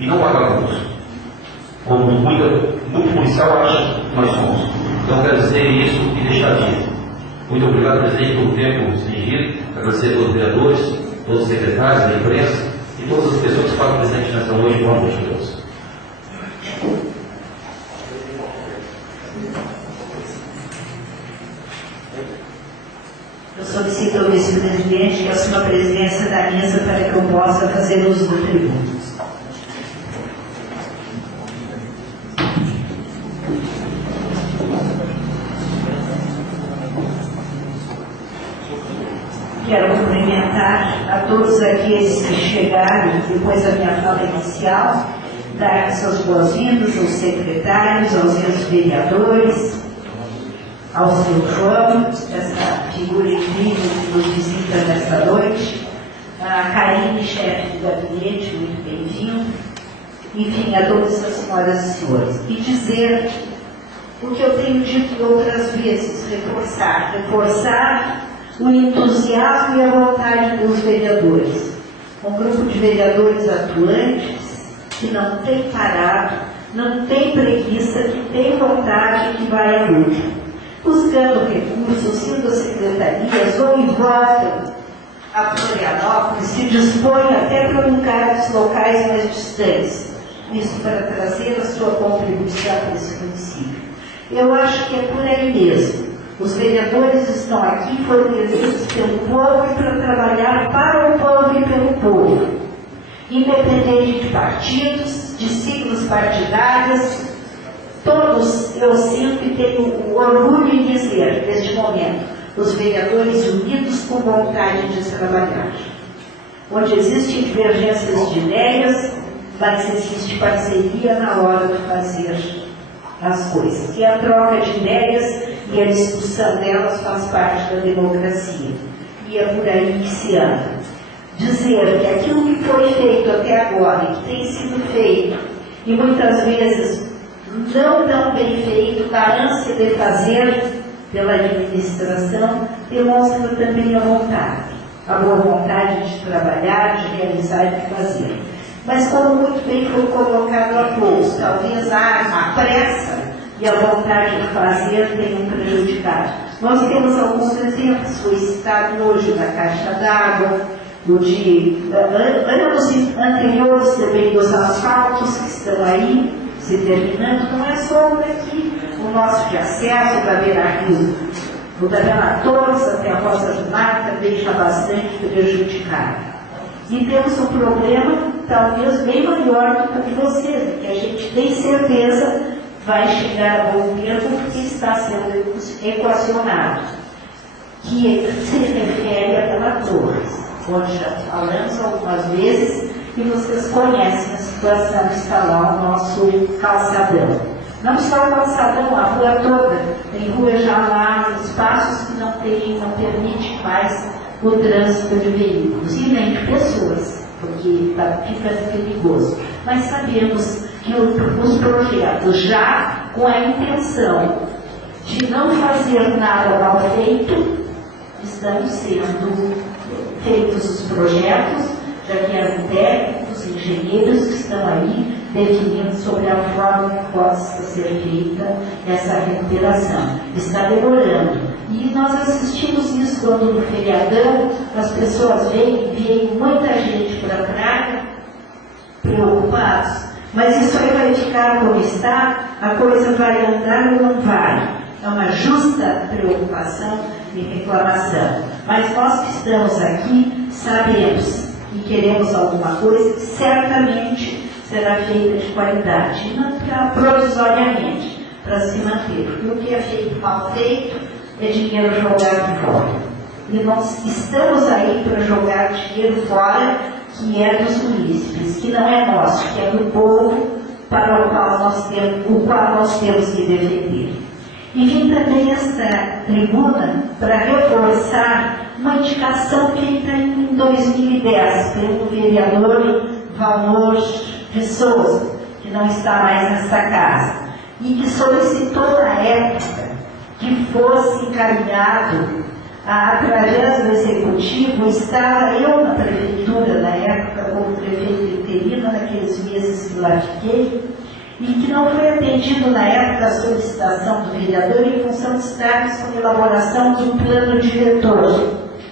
e não vagabundos, como muito policial acha que nós somos. Então quero dizer isso e deixar disso. Muito obrigado, presidente, pelo tempo exigido. Agradecer a todos os vereadores, todos os secretários da imprensa e todas as pessoas que fazem presente nessa noite. Boa noite a todos. Eu solicito ao vice-presidente que assuma a presidência da mesa para que eu possa fazer uso do tributo. Quero cumprimentar a todos aqueles que chegaram depois da minha fala inicial, dar suas boas-vindas aos secretários, aos vereadores, ao seu João, essa figura incrível que nos visita nesta noite, a Karine, chefe do gabinete, muito bem-vindo, enfim, a todas as senhoras e senhores. E dizer o que eu tenho dito outras vezes, reforçar o entusiasmo e a vontade dos vereadores. Um grupo de vereadores atuantes que não tem parado, não tem preguiça, que tem vontade e que vai à luta, buscando recursos, indo às secretarias ou em volta a Florianópolis, se dispõe até para lugares locais mais distantes, isso para trazer a sua contribuição para esse município. Eu acho que é por aí mesmo. Os vereadores estão aqui, foram eleitos pelo povo e para trabalhar para o povo e pelo povo. Independente de partidos, de siglas partidários, todos eu sinto e tenho orgulho em dizer, neste momento, os vereadores unidos com vontade de trabalhar. Onde existem divergências de ideias, mas existe parceria na hora de fazer as coisas. E a troca de ideias e a discussão delas faz parte da democracia. E é por aí que se anda. Dizer que aquilo que foi feito até agora, e que tem sido feito, e muitas vezes não tão bem feito, da ânsia de fazer pela administração, demonstra também a boa vontade de trabalhar, de realizar e de fazer. Mas como muito bem foi colocado a todos, talvez a pressa e a vontade de fazer tenham prejudicado. Nós temos alguns exemplos, foi citado hoje da Caixa d'Água, anos anteriores também dos asfaltos que estão aí se terminando, não é só por aqui, o nosso de acesso da beira-rio, o da Bela Torres até a Rosa do Mar também está bastante prejudicado. E temos um problema talvez bem maior do que vocês, que a gente tem certeza vai chegar a bom termo porque está sendo equacionado, que se refere a Bela Torres, onde já falamos algumas vezes e vocês conhecem a situação que está lá o nosso calçadão. Não só o calçadão, a rua toda, tem rua já lá, espaços que não permite mais o trânsito de veículos e nem de pessoas, porque fica perigoso. Mas sabemos que os projetos, já com a intenção de não fazer nada mal feito, estão sendo feitos os projetos, já que eram técnicos, engenheiros que estão aí definindo sobre a forma que possa ser feita essa recuperação. Está demorando. E nós assistimos isso quando no feriadão as pessoas veem muita gente para a praia, preocupados. Mas isso aí vai ficar como está, a coisa vai andar ou não vai. É uma justa preocupação e reclamação. Mas nós que estamos aqui sabemos e queremos alguma coisa que certamente será feita de qualidade, e não provisoriamente, para se manter. Porque o que é feito mal feito é dinheiro jogado fora. E nós estamos aí para jogar dinheiro fora, que é dos munícipes, que não é nosso, que é do povo para o qual nós temos que defender. E vim também esta tribuna para reforçar uma indicação feita em 2010 pelo vereador Valmor de Souza, que não está mais nesta casa, e que solicitou na época que fosse encaminhado através do executivo. Estava eu na prefeitura na época, como prefeito interino, naqueles meses que lá fiquei, e que não foi atendido na época a solicitação do vereador em função de estarmos com a elaboração de um plano diretor,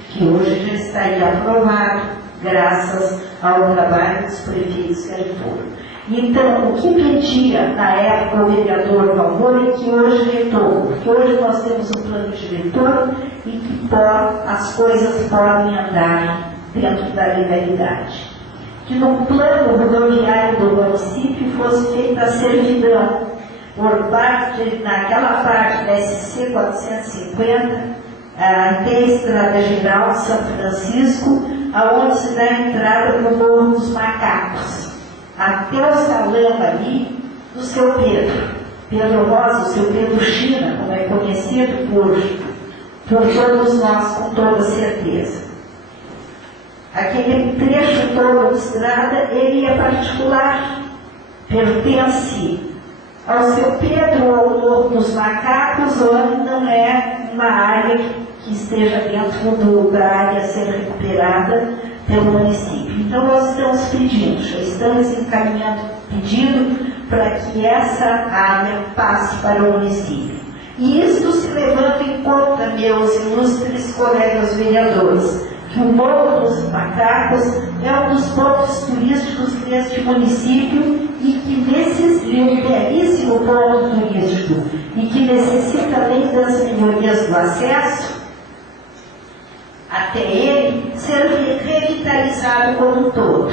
que hoje já estaria aprovado, graças ao trabalho dos prefeitos que ali foram. Então, o que pedia na época o vereador Valmor e que hoje retorna, porque hoje nós temos um plano diretor e que as coisas podem andar dentro da legalidade. Que no plano rodoviário do município fosse feita a servidão por parte, naquela parte da SC 450, até a Estrada Geral de São Francisco, aonde se dá a entrada no Morro dos Macacos, até o salão ali do seu Pedro Rosa, o seu Pedro China, como é conhecido por todos nós com toda certeza. Aquele trecho todo de estrada, ele é particular, pertence ao seu Pedro ou ao Morro dos Macacos, onde não é uma área que esteja dentro da área a ser recuperada pelo município. Então nós estamos pedindo, já estamos encaminhando pedido para que essa área passe para o município. E isto se levando em conta, meus ilustres colegas vereadores, que o Morro dos Macacos é um dos pontos turísticos deste município e que necessita um belíssimo ponto turístico e que necessita, além das melhorias do acesso até ele, ser revitalizado como um todo.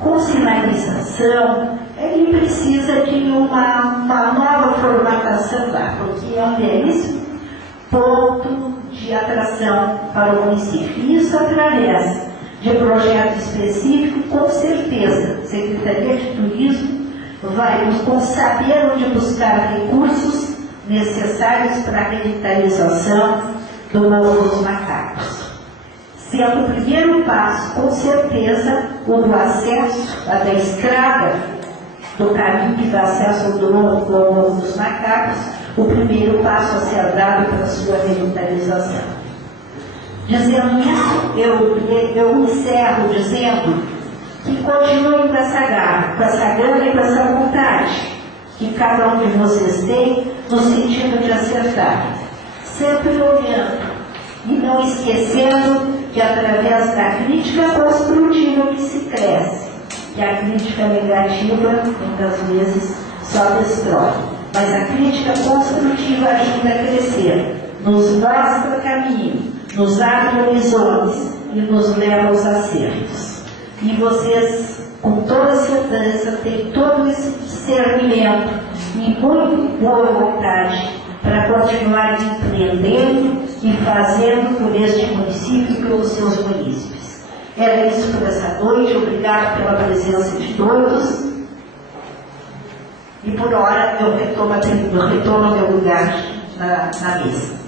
Com sinalização, ele precisa de uma nova formatação lá, porque é um belíssimo ponto de atração para o município. E isso através de projeto específico, com certeza, a Secretaria de Turismo vai saber onde buscar recursos necessários para a revitalização do Morro dos Macacos. Sendo o primeiro passo, com certeza, o do acesso da estrada, do caminho que dá acesso ao Morro dos Macacos, o primeiro passo a ser dado para a sua revitalização. Dizendo isso, eu encerro dizendo que continuem com essa garra, com essa gana e com essa vontade que cada um de vocês tem no sentido de acertar. Sempre olhando e não esquecendo que através da crítica construtiva que se cresce, que a crítica negativa muitas vezes só destrói. Mas a crítica construtiva ajuda a crescer, nos mostra caminho, nos abre horizontes e nos leva aos acertos. E vocês, com toda certeza, têm todo esse discernimento e muito boa vontade para continuar empreendendo e fazendo por este município e pelos seus munícipes. Era isso por essa noite. Obrigado pela presença de todos. E por hora eu retomo ao meu lugar na mesa.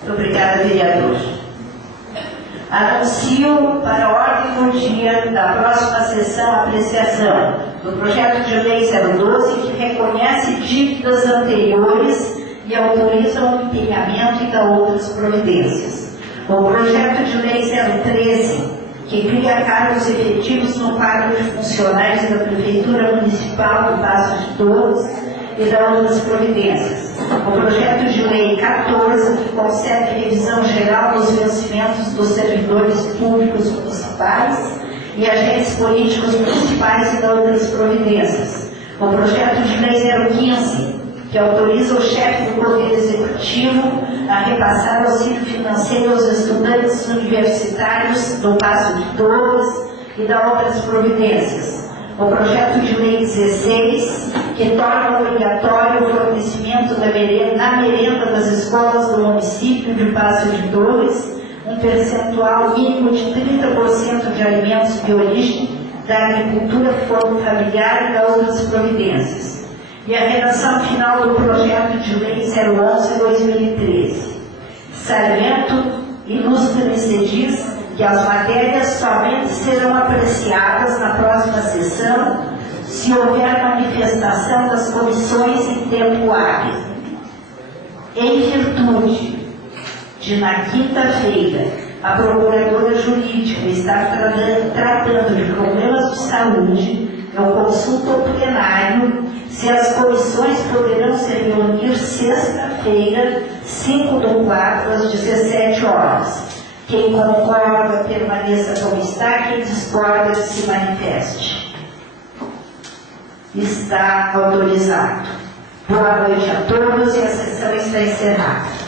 Muito obrigada, vereador. Anuncio para a ordem do dia da próxima sessão a apreciação do projeto de lei 012, que reconhece dívidas anteriores e autoriza o empenhamento e dá outras providências. O projeto de lei 013, que cria cargos efetivos no quadro de funcionários da Prefeitura Municipal do Paço de Torres e dá outras providências. O projeto de lei 14, que concede revisão geral dos vencimentos dos servidores públicos municipais e agentes políticos municipais e dá outras providências. O projeto de lei 015, que autoriza o chefe do Poder Executivo a repassar auxílio financeiro aos estudantes universitários do Paço de Torres e dá outras providências. O projeto de lei 16, que torna obrigatório o fornecimento na merenda das escolas do município de Paço de Torres um percentual mínimo de 30% de alimentos de origem da agricultura familiar e dá outras providências. E a redação final do projeto de lei 011/2013. Saliento, ilustra-se diz que as matérias somente serão apreciadas na próxima sessão se houver manifestação das comissões em tempo hábil. Em virtude de, na quinta-feira, a Procuradora Jurídica estar tratando de problemas de saúde, eu consulto ao plenário se as comissões poderão se reunir sexta-feira, 5/4, às 17 horas. Quem concorda, permaneça como está. Quem discorda, se manifeste. Está autorizado. Boa noite a todos e a sessão está encerrada.